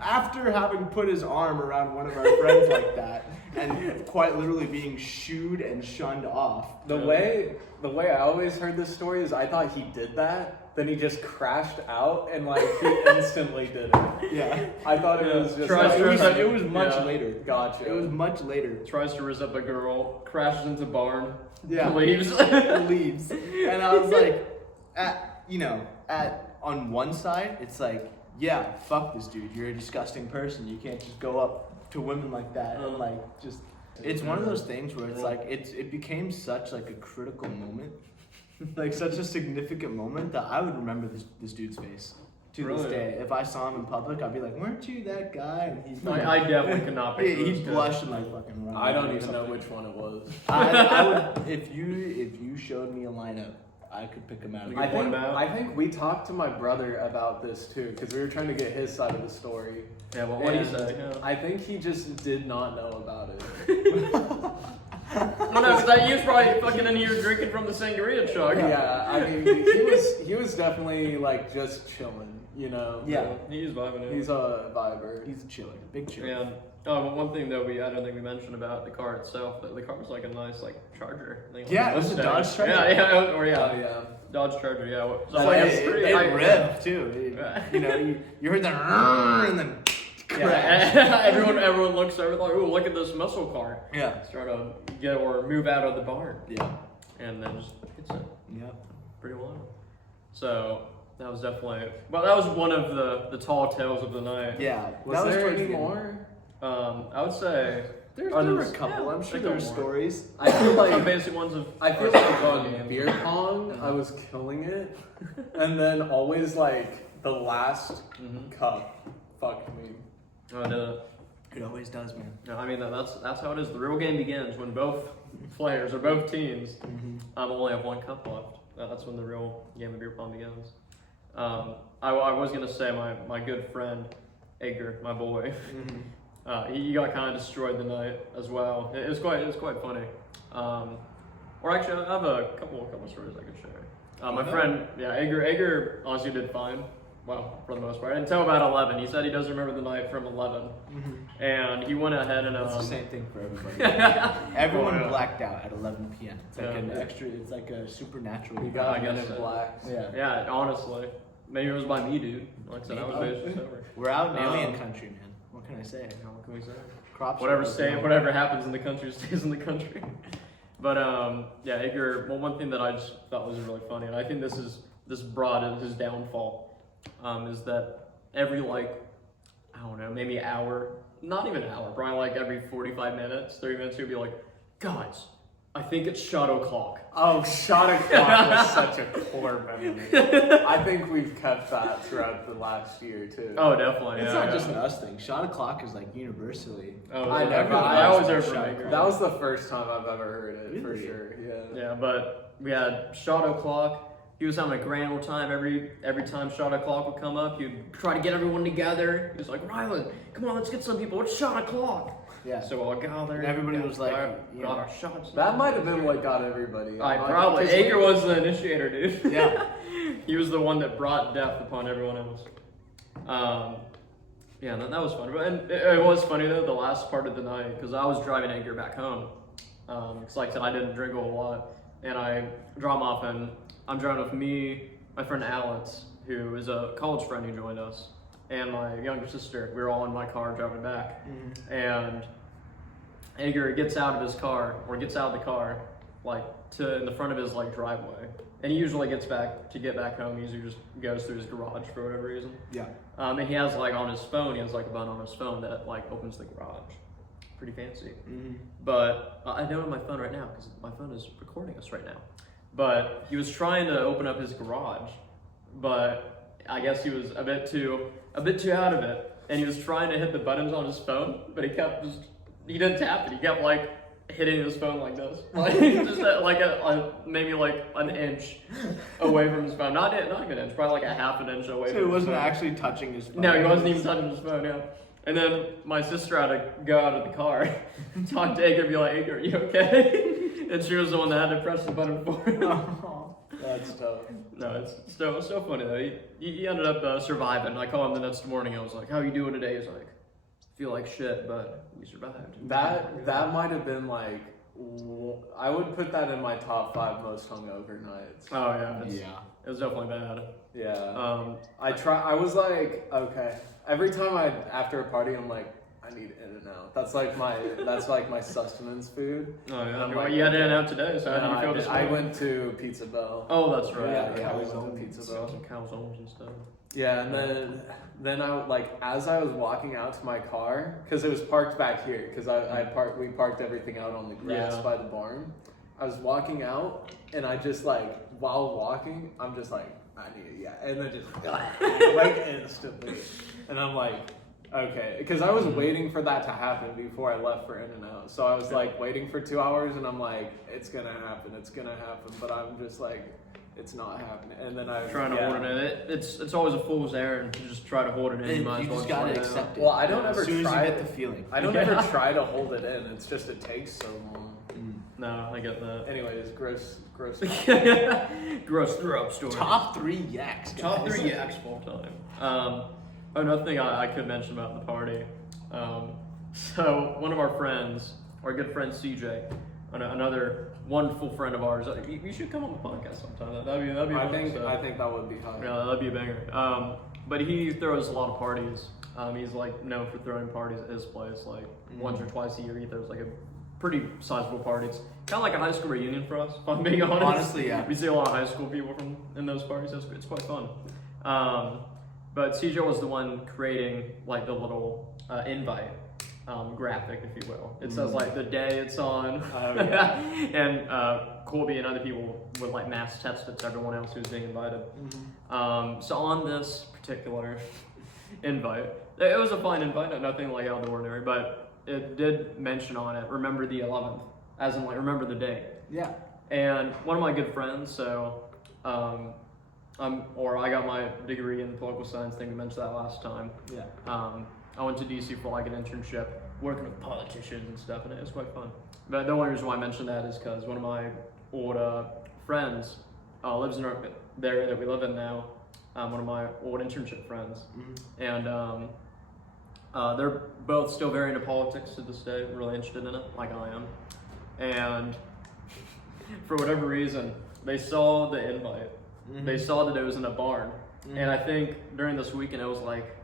After having put his arm around one of our friends like that and quite literally being shooed and shunned off. The way I always heard this story is I thought he did that, then he just crashed out and like he instantly did it. Yeah. I thought it was just Tries like, to- It was much Yeah. later. Gotcha. It was much later. Tries to rizz up a girl, crashes into barn, Yeah. leaves. Leaves. And I was like, on one side, it's like, yeah, fuck this dude. You're a disgusting person. You can't just go up to women like that and like just. It's one of those things where it's like it became such like a critical moment, like such a significant moment that I would remember this dude's face to this Really? day. If I saw him in public, I'd be like, "Weren't you that guy?" And he's like, I definitely could not picture he'd this guy. blush and like fucking run. I don't away or even know something. which one it was. I would if you showed me a lineup, I could pick him out. You I could point think him out? I think we talked to my brother about this too because we were trying to get his side of the story. Yeah, well, what do you And say? Yeah. I think he just did not know about it. Well, no, because he was probably fucking in here drinking from the sangria jug. Yeah, I mean, he was definitely like just chilling, you know. Yeah. He's vibing it. He's a viber. He's a chiller, big chiller. Yeah. Oh, one thing though, I don't think we mentioned about the car itself. The car was like a nice like Charger. I think, Yeah, like it was a Mustang. Dodge Charger. Yeah. Oh yeah. Dodge Charger. Yeah. So So like, it revved too. You know, you heard the and then crash. yeah. everyone looks over like, ooh, look at this muscle car. Yeah. It's trying to get or move out of the barn, Yeah. and then just hits it. Yeah. Pretty wild. So that was definitely. Well, that was one of the tall tales of the night. Yeah. Was that was there towards any the end. more? I would say There Are were there- a couple. yeah, I'm sure a there were couple more. stories. I feel some like basic ones of. on games. beer pong, I was killing it, and then always like the last cup fucked me. Oh, no. It always does, man. No, I mean that's how it is. The real game begins when both players or both teams only have one cup left. That's when the real game of beer pong begins. I was gonna say my good friend Edgar, my boy, he got kind of destroyed the night as well. It was quite funny. Or actually, I have a couple stories I could share. My friend, Edgar honestly did fine. Well, for the most part. Until about 11. He said he doesn't remember the night from 11. And he went ahead and... It's the same thing for everybody. Everyone Oh, yeah. blacked out at 11 p.m. It's like Yeah. an extra, it's like a supernatural. We got I Men guess in so. Black. Yeah. Yeah, honestly. Maybe it was by me, dude. Like I said, I was Maybe. basically sober. We're out in alien Um, country, man. What can I say? What can we say? Crops. Whatever happens in the country stays in the country. But yeah, Edgar. Well, one thing that I just thought was really funny, and I think this brought his downfall, is that every like I don't know, maybe hour, not even an hour, probably like every 45 minutes, 30 minutes, he'd be like, guys, I think it's shot o'clock. Oh, shot o'clock was such a core memory. I think we've kept that throughout the last year too. Oh, definitely. It's yeah, not yeah. just an us thing. Shot o'clock is like universally. Oh, I yeah, never- I always heard shot from o'clock. Edgar. That was the first time I've ever heard it, for Really? sure. Yeah. Yeah, but we had shot o'clock. He was having a grand old time. Every time shot o'clock would come up, he'd try to get everyone together. He was like, Rylan, come on, let's get some people. It's shot o'clock. Yeah. So all gathered. And everybody was like, got you know, our shots. That might have been what got everybody. Probably. Because Edgar was the initiator, dude. Yeah. He was the one that brought death upon everyone else. Yeah, that was fun. And it was funny though, the last part of the night, because I was driving Edgar back home. Because like I said, I didn't drink a whole lot. And I drove him off, and I'm driving with me, my friend Alex, who is a college friend who joined us, and my younger sister. We were all in my car driving back. And Edgar gets out of his car, or gets out of the car, like in the front of his like driveway. And he usually get back home, he usually just goes through his garage for whatever reason. Yeah. And he has like on his phone, he has like a button on his phone that like opens the garage. Pretty fancy. But I don't have my phone right now because my phone is recording us right now. But he was trying to open up his garage, but I guess he was a bit too out of it, and he was trying to hit the buttons on his phone, but he didn't tap it. He kept like hitting his phone like this, like just like maybe like an inch away from his phone. Not even an inch, probably like a half an inch away. So from he his wasn't phone. actually touching his phone. No, he wasn't even touching his phone, yeah. And then my sister had to go out of the car, talk to Edgar, and be like, Edgar, are you okay? And she was the one that had to press the button for him. That's tough. No, it's so funny though. He ended up surviving. I called him the next morning. I was like, how you doing today? He's like, feel like shit, but we survived. That might have been like, I would put that in my top 5 most hungover nights. Oh yeah, Yeah. it was definitely bad. Yeah. I was like, okay. Every time after a party, I'm like, I need In-N-Out. That's like my sustenance food. Oh yeah, I'm well, like, you had In-N-Out today, so No, how do you feel this I morning? went to Pizza Bell. Oh, that's right. Yeah, we went calzones. to Pizza Got Bell. some calzones and stuff. Yeah, and then I like as I was walking out to my car because it was parked back here because we parked everything out on the grass Yeah. by the barn. I was walking out and I just like while walking I'm just like I need it, and then just like instantly, and I'm like okay because I was waiting for that to happen before I left for In-N-Out, so I was like waiting for 2 hours and I'm like it's gonna happen, but I'm just like. It's not happening, and then I Trying to hold it in. It's always a fool's errand to just try to hold it in. And might as you well just gotta let it out. accept it. Well, I don't ever As soon as try you get it. the feeling. I don't Yeah. ever try to hold it in. It's just it takes so long. No, I get that. Anyways, gross. Gross throw up stories. Top 3 yaks. Guys. Top 3 yaks of all time. Another thing I could mention about the party. So one of our friends, our good friend CJ, another wonderful friend of ours. You should come on the podcast sometime. That'd be. I fun, think so. I think that would be hot. Yeah, that'd be a banger. But he throws a lot of parties. He's like known for throwing parties at his place, like once or twice a year. He throws like a pretty sizable party. It's kind of like a high school reunion for us, if I'm being honest. Honestly, yeah. We see a lot of high school people in those parties. It's quite fun. But CJ was the one creating like the little invite graphic, if you will. It says like the day it's on, and Colby and other people would like mass text it to everyone else who's being invited. So on this particular invite, it was a fine invite, nothing like out of the ordinary, but it did mention on it, remember the 11th, as in like remember the day. Yeah. And one of my good friends, so I got my degree in political science. I think we mentioned that last time. Yeah. I went to DC for like an internship, working with politicians and stuff, and it was quite fun. But the only reason why I mentioned that is because one of my old friends lives in the area that we live in now. One of my old internship friends, and they're both still very into politics to this day, really interested in it, like I am. And for whatever reason, they saw the invite. They saw that it was in a barn, and I think during this weekend it was like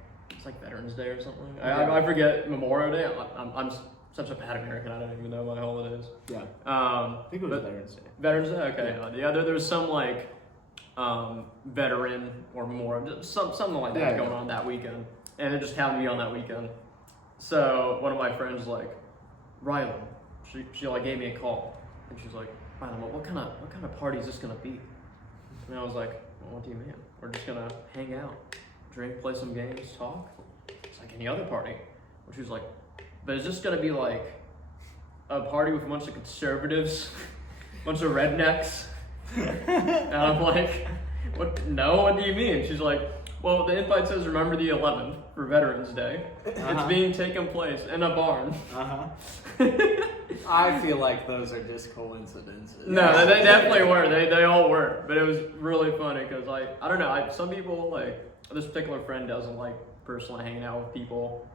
Veterans Day or something. I forget Memorial Day. I'm such a bad American. I don't even know my holidays. Yeah. I think it was Veterans Day. Veterans Day. Okay. Yeah. There was some like veteran or more, something like that going on that weekend, and it just happened to be on that weekend. So one of my friends was like, Rylan, she like gave me a call, and she's like, Rylan, what kind of party is this gonna be? And I was like, well, what do you mean? We're just gonna hang out, drink, play some games, talk. It's like any other party. And she was like, but is this gonna be like a party with a bunch of conservatives, a bunch of rednecks? And I'm like, what? No, what do you mean? She's like, well, the invite says remember the 11th for Veterans Day. It's being taken place in a barn. I feel like those are just coincidences. No, they definitely were. They all were. But it was really funny because I don't know. Some people like this particular friend doesn't like personally hanging out with people.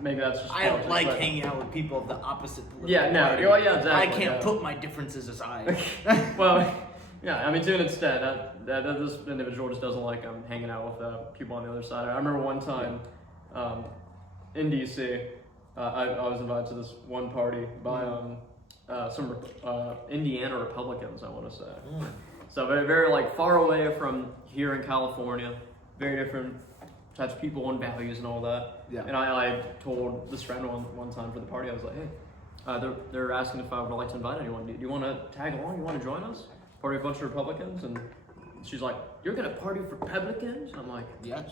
Maybe that's just. I don't like hanging out with people of the opposite political party. Exactly. I can't put my differences aside. Well, yeah, I mean, to an extent, that this individual just doesn't like hanging out with people on the other side. I remember one time in DC, I was invited to this one party by some Indiana Republicans, I want to say. So very, very like far away from here in California, very different types of people and values and all that. Yeah. And I told this friend one time for the party, I was like, hey, they're asking if I would like to invite anyone. Do you want to tag along? You want to join us? Party with a bunch of Republicans? And she's like, you're going to party with Republicans? I'm like, Yes.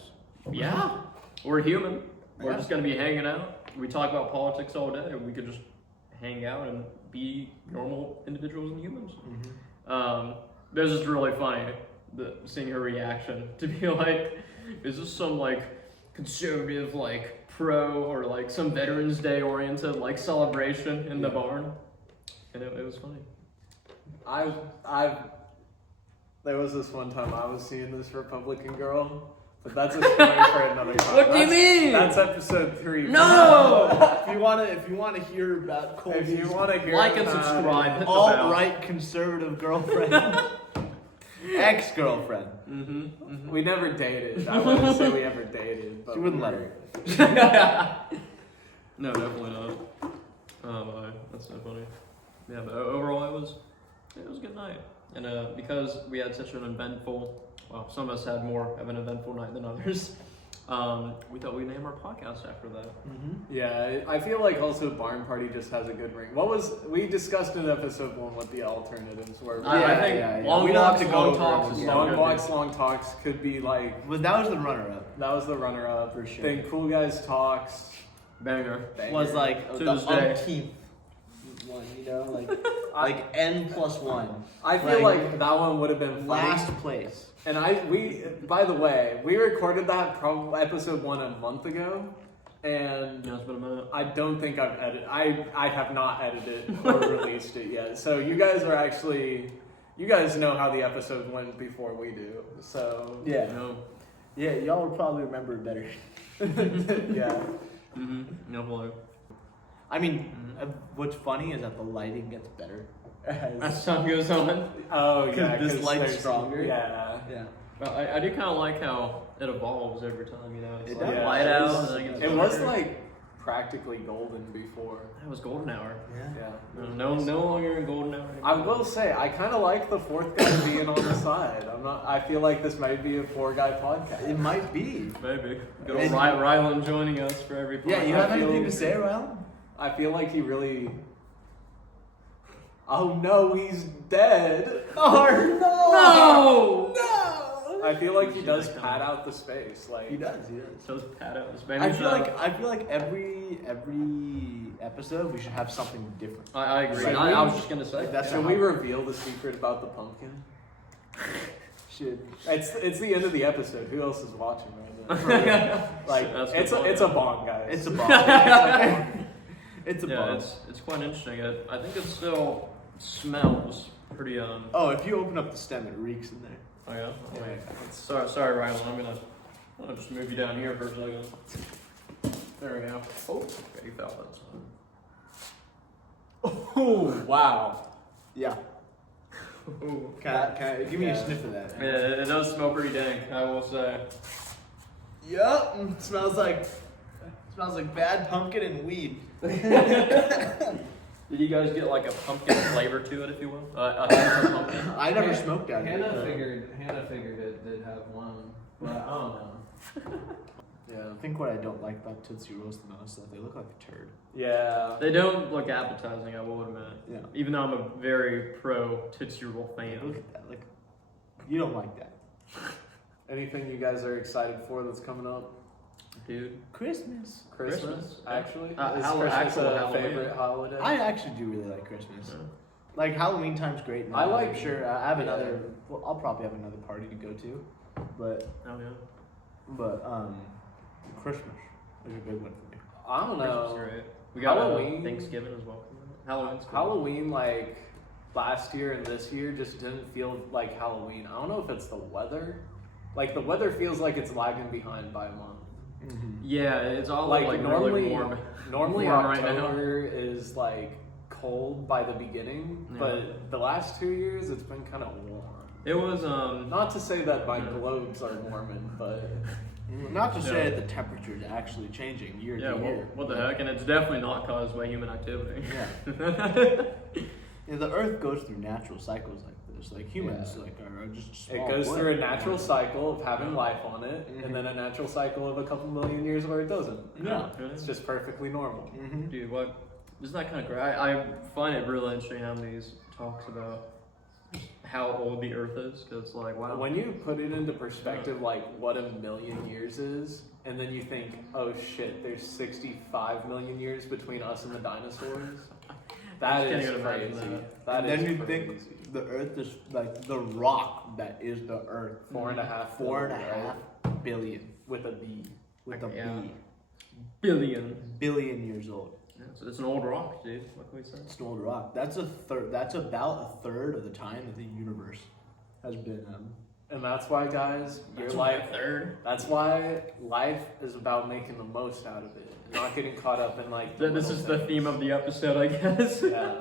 yeah, we're human. We're Yeah. just going to be hanging out. We talk about politics all day. We could just hang out and be normal individuals and humans. It was just really funny seeing her reaction to be like, is this some like conservative like pro or like some Veterans Day oriented like celebration in the barn? And it was funny. There was this one time I was seeing this Republican girl, but that's a story for another time. What do you mean? That's episode 3. No! If you wanna hear about Colby's If you want to hear Like and about subscribe. it, Hit the bell. alt-right conservative girlfriend, ex-girlfriend. we never dated. I wouldn't say we ever dated. But She wouldn't let her. No, definitely not. That's so funny. Yeah, but overall it was a good night. And because we had such an eventful, well, some of us had more of an eventful night than others, we thought we'd name our podcast after that. Yeah, I feel like also barn party just has a good ring. We discussed in episode 1 what the alternatives were. I think long We don't walks, have to go long over talks it. is Long good. walks, long talks could be like, That was the runner-up. that was the runner-up. For sure. Then cool guys talks. Banger. Was like the Tuesday. umpteenth one, like N+1. I feel like that one would have been funny. Last place. And by the way, we recorded that episode 1 a month ago, and Yeah, it's been a minute. I don't think I've edited. I have not edited or released it yet. So you guys are actually, you guys know how the episode went before we do. So Yeah. No. Yeah, y'all will probably remember it better. yeah. No blue. I mean, what's funny is that the lighting gets better As time goes on. Oh yeah. 'Cause this 'cause light's there's- stronger. Yeah. Yeah. Well, I do kind of like how it evolves every time, you know. It's It like does. light Yeah, out. And then it, gets It was darker. like practically golden before. That was golden hour. Yeah. No longer in golden hour. I will say I kind of like the fourth guy being on the side. I feel like this might be a 4-guy podcast. It might be. Maybe. Good old And- Rylan joining us for every Yeah, you podcast. have I feel- anything to say, Rylan? I feel like he really. Oh no, he's dead. No! I feel like he does pad out the space. Like He does. So it's Pat O's. I feel like every episode we should have something different. I agree. Should I we- was just gonna say. Like, that's Should we reveal the secret about the pumpkin? Should. It's the end of the episode. Who else is watching right now? Like That's it's good a point. bomb, guys. It's a bomb. It's a Yeah, bomb. it's quite interesting. I think it still smells pretty Oh, if you open up the stem, it reeks in there. Oh yeah. Yeah. Sorry, Rylan. I'm gonna just move you down here for a second. There we go. Oh, okay, you felt that. Oh wow. Yeah. Ooh. Can I give me a Yeah. sniff of that? Yeah, it does smell pretty dank, I will say. Yup. Smells like bad pumpkin and weed. Did you guys get like a pumpkin flavor to it, if you will? A hint of pumpkin? I never smoked out Hannah of it. figured it did have one, but I don't know. Yeah, I think what I don't like about Tootsie Rolls the most is that they look like a turd. Yeah. They don't look appetizing, I will admit. Yeah. Even though I'm a very pro Tootsie Roll fan. Look at that. Like, you don't like that. Anything you guys are excited for that's coming up? Dude. Christmas. Christmas, actually. Is Actual Christmas a Halloween. favorite holiday? I actually do really like Christmas. Like Halloween time's great. Now. I like- I'm sure I have yeah. another. Well, I'll probably have another party to go to, but Oh yeah. Christmas is a big one for me. I don't know. Christmas, right? We got Halloween. Thanksgiving as well. Halloween's cool. Halloween, like last year and this year, just didn't feel like Halloween. I don't know if it's the weather. Like the weather feels like it's lagging behind by a month. Yeah, it's all Like, like normally, really warm. normally warm right now. October is like cold by the beginning, Yeah. but the last 2 years it's been kind of warm. It was Not to say that my globes are warming, but Not to say Yeah. that the temperature is actually changing year yeah. to What, year. what the heck? And it's definitely not caused by human activity. Yeah. Yeah, the Earth goes through natural cycles like this. Like humans, Yeah. like are just. it small goes blip. through a natural cycle of having life on it, Mhm. and then a natural cycle of a couple million years where it doesn't. Yeah. It's just perfectly normal. Mhm. Dude, what? Isn't that kind of great? I find it really interesting how these talks about how old the Earth is. Cause it's like, wow. When you put it into perspective, like what a million years is, and then you think, oh shit, there's 65 million years between us and the dinosaurs. That I just is can't even imagine crazy. that. That And is then you crazy. think the Earth is like the rock that is the Earth. 4.5 Four and a billion, half right? billion With a B. with a Yeah. B. billion. Billion years old. Yeah, so it's an old rock, dude. What can we say? It's an old rock. That's a third. That's about a third of the time that the universe has been. And that's why, guys, your That's life. a third. That's why life is about making the most out of it, not getting caught up in like. This little is the things. theme of the episode, I guess. Yeah.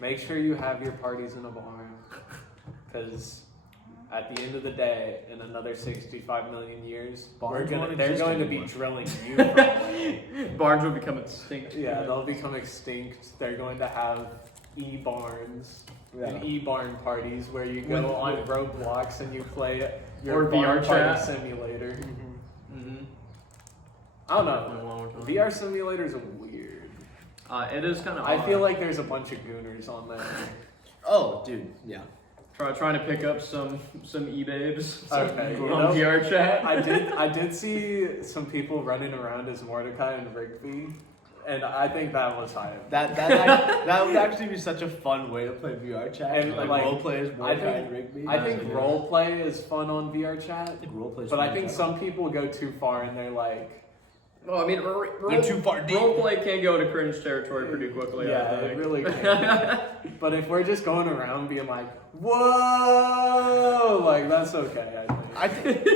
Make sure you have your parties in a barn, because at the end of the day, in another 65 million years, Barns won't they're exist going to be anymore. drilling you. Probably. Barns will become extinct. Yeah, they'll become extinct. They're going to have e-barns Yeah. and e-barn parties where you go With- on Roblox and you play your Or barn VR party chat. simulator. Mm-hmm. I don't know. VR simulators are weird. It is kind of. I feel like there's a bunch of gooners on there. Oh, dude. Yeah. trying to pick up some e-babes. Okay, you on know, VR chat. I did see some people running around as Mordecai and Rigby, and I think that was hype. That would actually be such a fun way to play VR chat. And, like, like, role players, I Mordecai think- and Rigby. I think Yeah. role play is fun on VR chat, role plays. but I think some people go too far and they're like, Well, I mean, They're too far deep. roleplay can go into cringe territory pretty quickly. Yeah, I it think. really can. But if we're just going around being like, whoa, like that's okay, I think.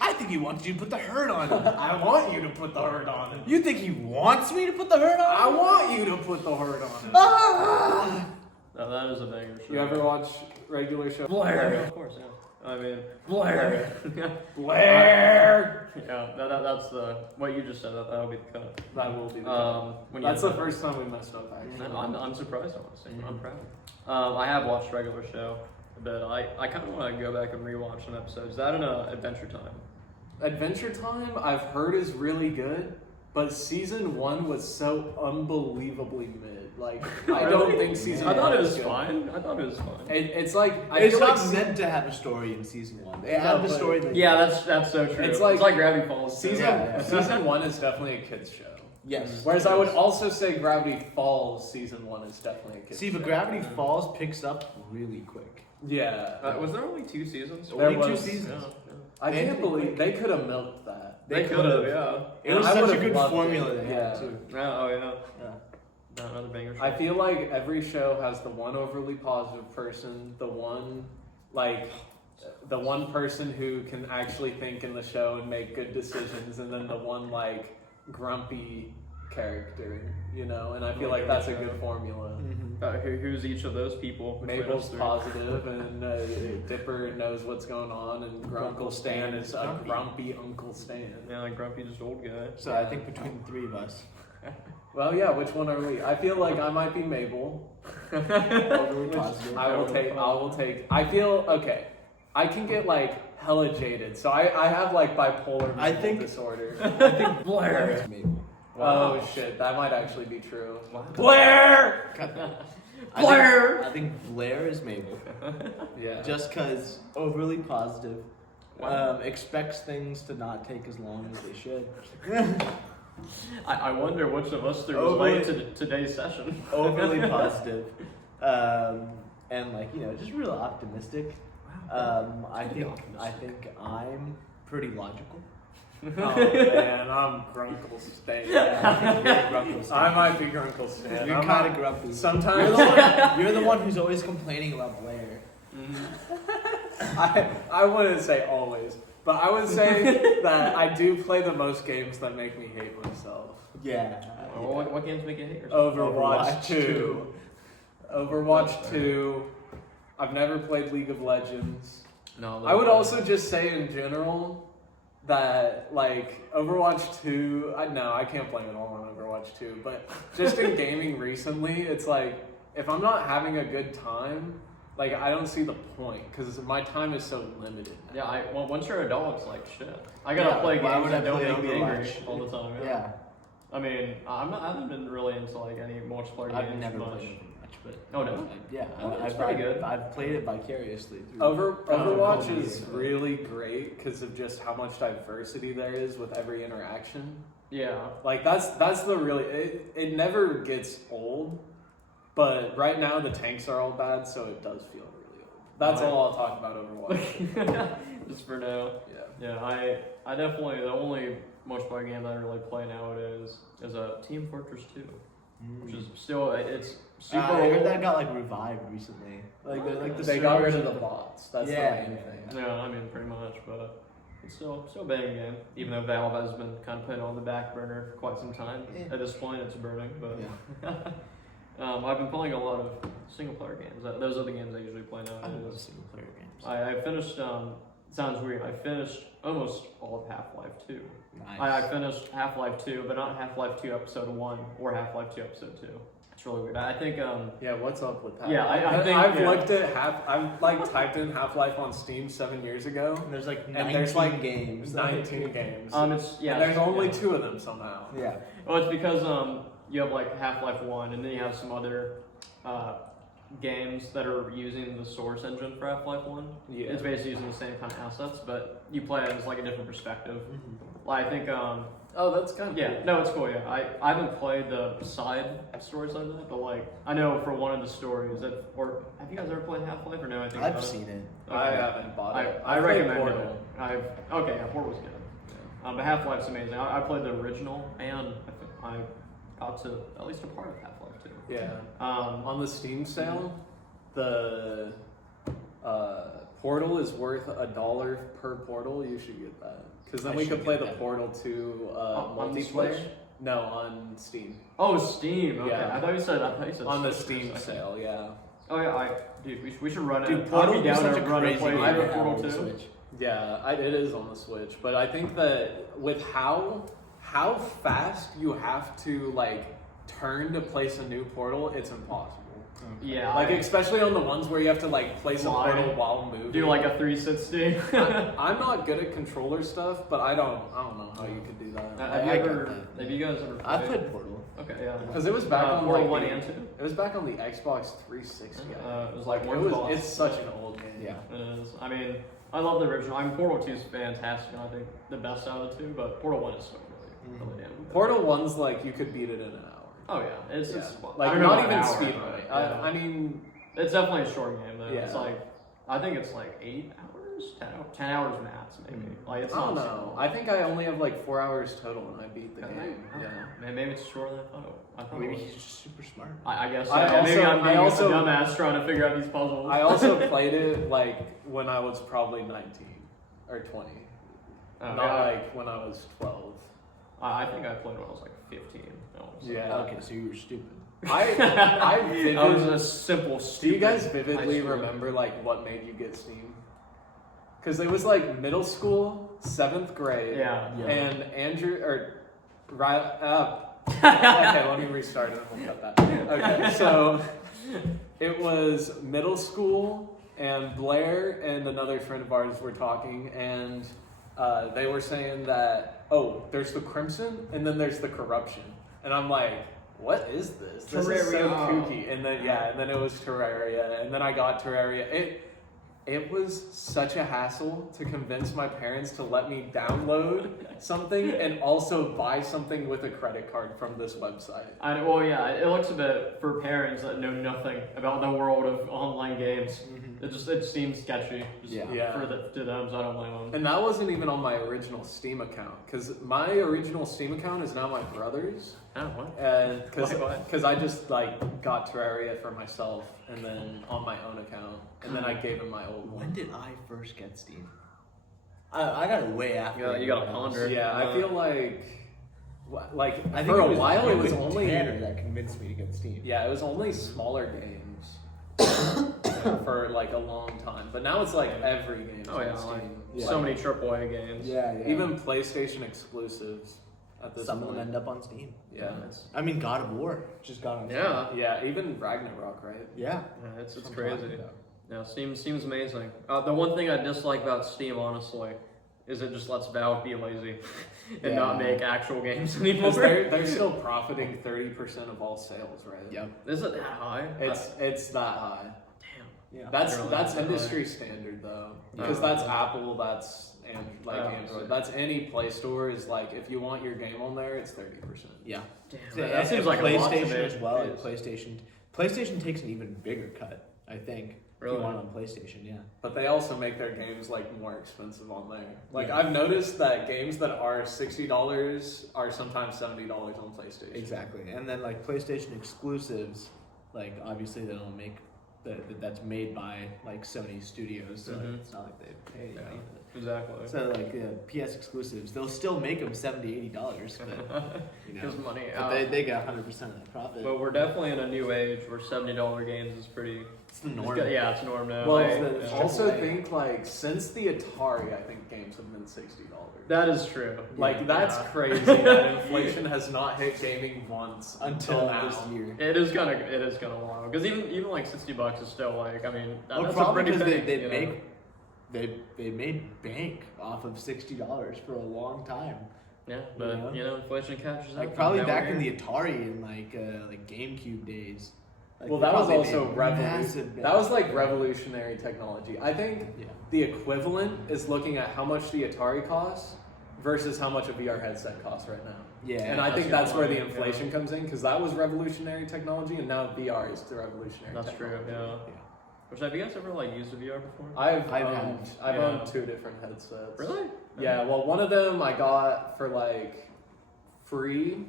I think he wants you to put the hurt on him. I want you to put the hurt on him. You think he wants me to put the hurt on I him? want you to put the hurt on him. Ah! No, that is a banger show. You ever watch regular show? Blair? Of course, yeah. I mean, Blair. Blair! Yeah, that's the what you just said. That'll be the cut. That will be the When you That's the have- first time we messed up, actually. I'm surprised, honestly. I'm proud. I have watched regular show a bit. I kind of want to go back and rewatch an episode. Is that in Adventure Time? Adventure Time, I've heard is really good, but season 1 was so unbelievably mid. Like, I don't think season 1 I thought it was was good. fine. I thought it was fine. It's like, I It's feel not like meant to have a story in season 1. They No, have the but- story. That Yeah, that's so true. It's It's like- like Gravity Falls. too. Yeah. season 1 is definitely a kids show. Yes. Whereas I would also say Gravity Falls season 1 is definitely a kids See, show. but Gravity Falls picks up really quick. Yeah. Was there only 2 seasons? There Only 2 was- seasons. I They can't had to believe make- they could have milked that. They could have, yeah. It was I such a would've good loved formula it. they Yeah. had too. Oh yeah. Yeah. No, another banger show. I feel like every show has the one overly positive person, the one person who can actually think in the show and make good decisions, and then the one like grumpy character, you know. And I feel like that's a good formula. Who's each of those people? between Mabel's us three? positive, and Dipper knows what's going on, and Grunkle Stan is a grumpy Uncle Stan. Yeah, like grumpy, just old guy. So I think between the 3 of us, Well, yeah, which one are we? I feel like I might be Mabel. overly positive. I will take. I feel okay. I can get like hella jaded, so I have like bipolar I mental think- disorder. I think Blair is Mabel. Oh shit, that might actually be true. Wow. Blair. Blair! I think Blair is Mabel. Yeah. Just because overly positive, Wow. expects things to not take as long as they should. I wonder which of us three was Overly- late to today's session. Overly positive, and like just real optimistic. I think I'm pretty logical. Oh man, I'm Grunkle Stan. I might be Grunkle Stan. You're I'm kind of not- grumpy. Sometimes You're the one who's always complaining about Blair. I wouldn't say always, but I would say that I do play the most games that make me hate myself. Yeah. What games make you hate yourself? Overwatch 2. Overwatch That's 2. I've never played League of Legends. No. I would also just say in general that like Overwatch 2, I can't blame it all on Overwatch 2, but just in gaming recently, it's like if I'm not having a good time, like I don't see the point because my time is so limited. Yeah, once you're a dog, it's like shit. I gotta play why games would I that don't play make me angry Overwatch? all the time. Yeah. I mean, I haven't been really into like any multiplayer games I've never much. played Overwatch, but Oh, no? yeah, It's pretty good. I've played it vicariously through. Overwatch Call of is Duty. really great because of just how much diversity there is with every interaction. Yeah. Like that's the really it never gets old, but right now the tanks are all bad, so it does feel really old. That's Right. all I'll talk about Overwatch. Just for now. Yeah. Yeah, I definitely the only multiplayer game that I really play nowadays is Team Fortress 2, which is still it's super I old. heard that got like revived recently. Like They got rid of servers the bots. That's Yeah, the main yeah. thing. Yeah, I mean pretty much, but it's still a banging game. Even though Valve has been kind of put on the back burner for quite some time. Yeah. At this point, it's burning. But Yeah. I've been playing a lot of single player games. Those are the games I usually play I love nowadays. single player games. I finished. Sounds weird. I finished almost all of Half-Life 2. Nice. I finished Half-Life 2, but not Half-Life 2 Episode 1 or Half-Life 2 Episode 2. It's really weird. I think Yeah, what's up with that? Yeah, I think- I've yeah. looked at I've like typed in Half-Life on Steam 7 years ago. And there's like And 19 there's, like, games. 19 games. it's yeah. and there's it's- only yeah. 2 of them somehow. Yeah. Well, it's because you have like Half-Life 1, and then you have some other games that are using the source engine for Half-Life 1. Yeah. It's basically using the same kind of assets, but you play it as like a different perspective. Like, I think Oh, that's kind of yeah, no, it's cool. Yeah, I haven't played the side stories like that, but like I know for one of the stories that, or have you guys ever played Half-Life or no? I think I've about it? seen it. I Okay. haven't bought it. I I've played recommend Portal. it. Okay, yeah, Portal was good. But Half-Life's amazing. I played the original, and I got to at least a part of Half-Life 2. Yeah. Um, On the Steam sale, the Portal is worth $1 per Portal. You should get that because then I we should could play get the that. Portal 2 on the multiplayer. Switch? No, on Steam. Oh, Steam. Okay, Yeah. I thought you said On the Switch for a Steam second. sale, yeah. Oh yeah, dude, we should run it. Dude, I'd Portal be would be down such to a run and crazy play game either to have Portal on the 2. Switch. Yeah, it is on the Switch, but I think that with how fast you have to like turn to place a new portal, it's impossible. Yeah, Like especially on the ones where you have to like place a Fly. portal while moving. do like a 360. I'm not good at controller stuff, but I don't know how you could do that. Have you guys ever? I played Portal. Okay, yeah. Because it was back on Portal like 1 the- and 2. It was back on the Xbox 360. It was like it one was. boss. It's such an old game. Yeah. It is. I mean, I love the original. I mean, Portal 2 is fantastic, and I think the best out of the two. But Portal 1 is still really damn good. Portal 1's like you could beat it in an hour. Oh yeah, it's Yeah. fun. I Like don't know not about even an hour, speed but, running. yeah. I mean, It's definitely a short game though. It's Yeah. like I think it's like 8 hours, 10 hours max maybe. Like it's I don't not know. super long. I think I only have like 4 hours total and I beat the Okay. game. I don't Yeah. know. Maybe it's shorter than I thought. Maybe it was. he's just super smart. I guess. I So. Maybe also- I'm being I also- a dumbass trying to figure out these puzzles. I also played it like when I was probably 19 or 20. Oh, Not yeah. like when I was 12. I think I played when I was like 15. Yeah. Okay, so you were stupid. I I was vividly, a simple. do you guys stupid vividly high schooler. remember like what made you get Steam? Because it was like middle school, 7th grade. Yeah. Yeah. And Andrew or okay, let me restart it and we'll cut that. Okay, so it was middle school and Blair and another friend of ours were talking and they were saying that there's the Crimson and then there's the Corruption. And I'm like, what is this? This is so Terraria. kooky. And then it was Terraria and then I got Terraria. It was such a hassle to convince my parents to let me download something and also buy something with a credit card from this website. Well, yeah, it looks a bit for parents that know nothing about the world of online games. It seems sketchy. Just Yeah. to them, so I don't blame them. And that wasn't even on my original Steam account because my original Steam account is now my brother's. Oh, what? And Why? because I just like got Terraria for myself and then on my own account and then I gave him my old When one. did I first get Steam? I got it way after. You got a everyone else. ponder. Yeah, I feel like I think for a it was while it was you and only Tanner that convinced me to get Steam. Yeah, it was only smaller games for like a long time, but now it's like every game. Oh yeah, on like Steam. so many AAA games. Yeah. Even PlayStation exclusives at this some of point. them end up on Steam. Yeah, I mean, God of War just got on. Yeah. yeah, even Ragnarok, right? Yeah. Yeah, it's That's what I'm crazy. talking about. Yeah, Steam's amazing. The one thing I dislike about Steam, honestly, is it just lets Valve be lazy and not Yeah. make actual games anymore. Because they're still profiting 30% of all sales, right? Yep. Is it that high? It's that high. Damn. Yeah. That's Really? that's That high? industry standard though, because Yeah. that's Apple, that's Oh, Android, that's any Play Store is like if you want your game on there, it's 30%. Yeah. Damn, that seems like PlayStation a lot to me. as well. Jeez. PlayStation takes an even bigger cut, I think. Really? If you want it on PlayStation, yeah. But they also make their games like more expensive on there. Like Yeah. I've noticed that games that are $60 are sometimes $70 on PlayStation. Exactly. And then like PlayStation exclusives, like obviously they don't make that's made by like Sony Studios, so Mhm. it's not like they pay any Yeah. money for this. Exactly. So like PS exclusives, they'll still make them $70-$80, but you know, Gives money but out. they get 100% of the profit. But we're definitely in a new age where $70 games is pretty. It's the it's norm. good- Yeah, it's norm now. Well, it's yeah. also AAA. think like since the Atari, I think games have been $60. That is true. Like that's Yeah. crazy that inflation has not hit gaming once Until now. this year. It is gonna wild because even like $60 is still like Well, that's a probably pretty because big, they you know? make they made bank off of $60 for a long time. Yeah, but know? you know, inflation catches up. Like probably Now back we're in here. the Atari and like GameCube days. Like, Well, they that was probably also made revolutionary. massive That was bank. like revolutionary technology. I think Yeah. the equivalent is looking at how much the Atari costs versus how much a VR headset costs right now. Yeah. And I think that's that's where the your point, inflation comes in because that was revolutionary technology, and now VR is the revolutionary. That's true. technology. Yeah. Yeah. Which, have you guys ever like used a VR before? I've Yeah. owned 2 different headsets. Really? Yeah, well, one of them I got for like free,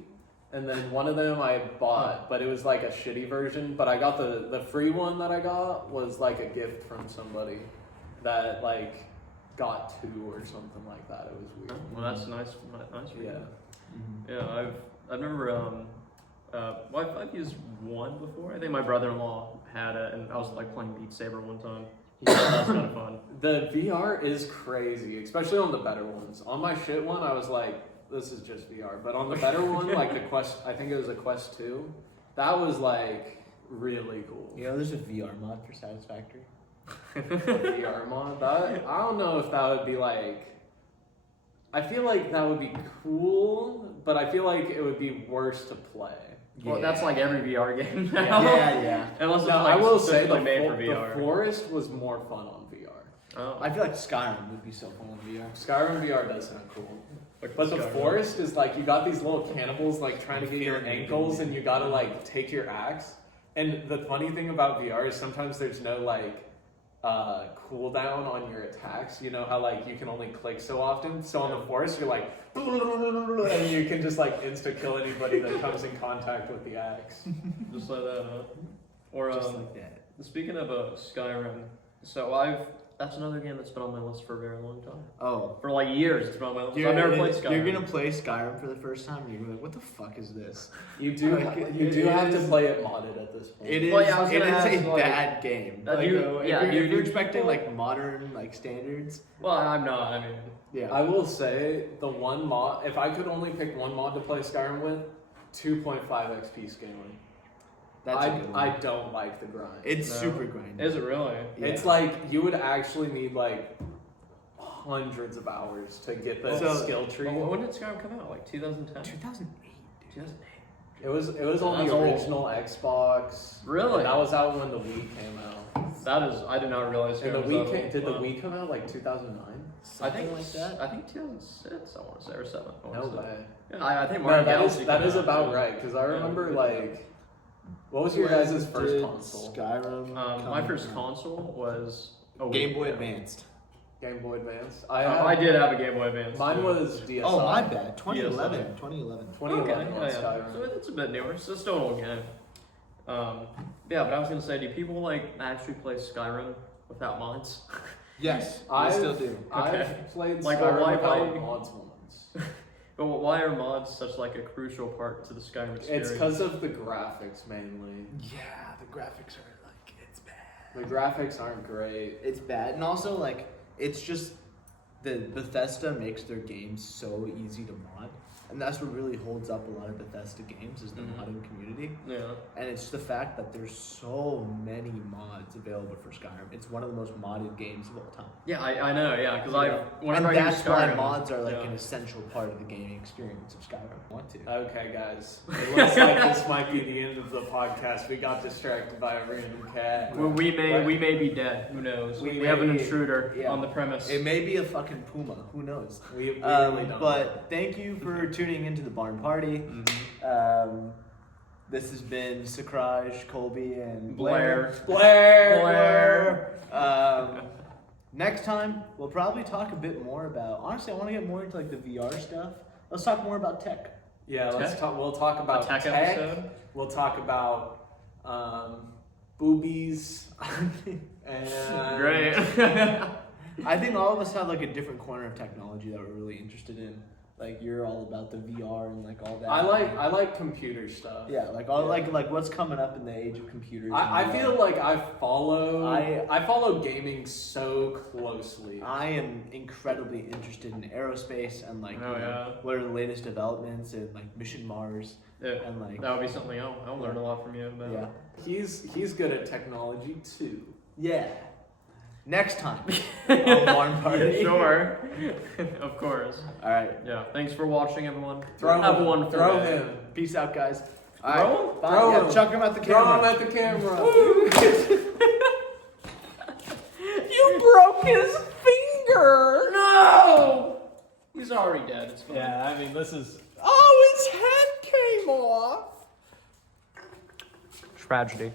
and then one of them I bought, but it was like a shitty version. But I got the free one that I got was like a gift from somebody that like got 2 or something like that. It was weird. Well, that's nice. Nice for you. Yeah. Yeah, I've never well, I've used one before. I think my brother-in-law had it, and I was like playing Beat Saber one time. That was kind of fun. The VR is crazy, especially on the better ones. On my shit one, I was like, this is just VR. But on the better one, like the Quest, I think it was a Quest 2, that was like really cool. You know, there's a VR mod for Satisfactory. A VR mod, that, I don't know if that would be like, I feel like that would be cool, but I feel like it would be worse to play. Well, that's like every VR game now. Yeah. Unless it's No, like I will say specifically the, made for VR. the Forest was more fun on VR. Oh. I feel like Skyrim would be so fun on VR. Skyrim VR does sound cool. Like But the Skyrim. Forest is like, you got these little cannibals like trying to get your Feeling ankles, and you gotta like take your axe. And the funny thing about VR is sometimes there's no like cooldown on your attacks. You know how like you can only click so often. So on the Forest, you're like, and you can just like insta kill anybody that comes in contact with the axe. Just like that, huh? Or Just like that. speaking of Skyrim, so that's another game that's been on my list for a very long time. Oh. For like years, it's been on my list. I've never played Skyrim. You're gonna play Skyrim for the first time, and you're gonna be like, what the fuck is this? You do Like, you do it have to is- play it modded at this point. It is, Well, yeah, I was it gonna is ask, a like, bad game. do you- if yeah, you're, do if you're you- expecting like modern like standards, Well, I'm not. I mean, yeah. I will say the one mod, if I could only pick one mod to play Skyrim with, 2.5 XP scaling. That's a good one. I don't like the grind. It's No. super grindy. is it really? Yeah. It's like you would actually need like hundreds of hours to get the So- skill tree. Well, when did Skyrim come out? Like 2010? 2008, dude. 2008. It was on That's the old. original Xbox. Really? That was out when the Wii came out. That is, I did not realize. And the Skyrim was Wii that came, old. did the Wow. Wii come out like 2009? I think like that. I think 2006. I want to say, or 7. I No wanna say. way. Yeah, I think No, Mario that Galaxy is that came is out, about too. right because I Yeah. remember like, what was your When guys' first did console? Skyrim. My come first out? console was Game Boy Advanced. Game Boy Advance. I did have a Game Boy Advance. Mine too. was DSi. Oh, my bad. 2011. Yes, 2011. 2011 Okay, on yeah. Skyrim. So it's a bit newer. So it's still an old game. Yeah, but I was gonna say, do people like actually play Skyrim without mods? Yes, I still do. Okay. I've played Like, Skyrim why- without mods once. But why are mods such like a crucial part to the Skyrim experience? It's because of the graphics mainly. Yeah, the graphics are like, it's bad. The graphics aren't great. It's bad, and also like it's just the Bethesda makes their games so easy to mod, and that's what really holds up a lot of Bethesda games is the Mhm. modding community, Yeah. and it's the fact that there's so many mods available for Skyrim. It's one of the most modded games of all time, Yeah, I know. Yeah, because Yeah. whenever and I that's use why Skyrim, mods are like yeah. an essential part of the gaming experience of Skyrim. I want to. Okay, guys. It looks like this might be the end of the podcast. We got distracted by a random cat. Well, we What? may be dead. Who knows? We We have an may be- intruder yeah. on the premise. It may be a fucking puma. Who knows? We really don't. But thank you for tuning into the Barn Party. Mhm. This has been Sakraj, Colby, and Blair. Blair. Next time, we'll probably talk a bit more about. Honestly, I want to get more into like the VR stuff. Let's talk more about tech. Yeah, let's Tech? talk. We'll talk A about tech tech. episode. We'll talk about boobies and Great. I think all of us have like a different corner of technology that we're really interested in. Like you're all about the VR and like all that. I like computer stuff. Yeah, like all like what's coming up in the age of computers. I and feel VR. like I follow I- follow gaming so closely. I am incredibly interested in aerospace and like Oh, you know, yeah. what are the latest developments in like Mission Mars Yeah, and like that would be something I'll learn a lot from you about. yeah. He's good at technology too. Yeah. Next time on Barn Party. Sure. Of course. All right. Yeah. Thanks for watching, everyone. Throw Have a him. wonderful Throw day. him. Peace out, guys. All Throw right. him? Bye. Throw Yeah, him. chuck him at the Throw camera. him at the camera. You broke his finger. No. He's already dead. It's fine. Yeah, I mean this is. Oh, his head came off. Tragedy.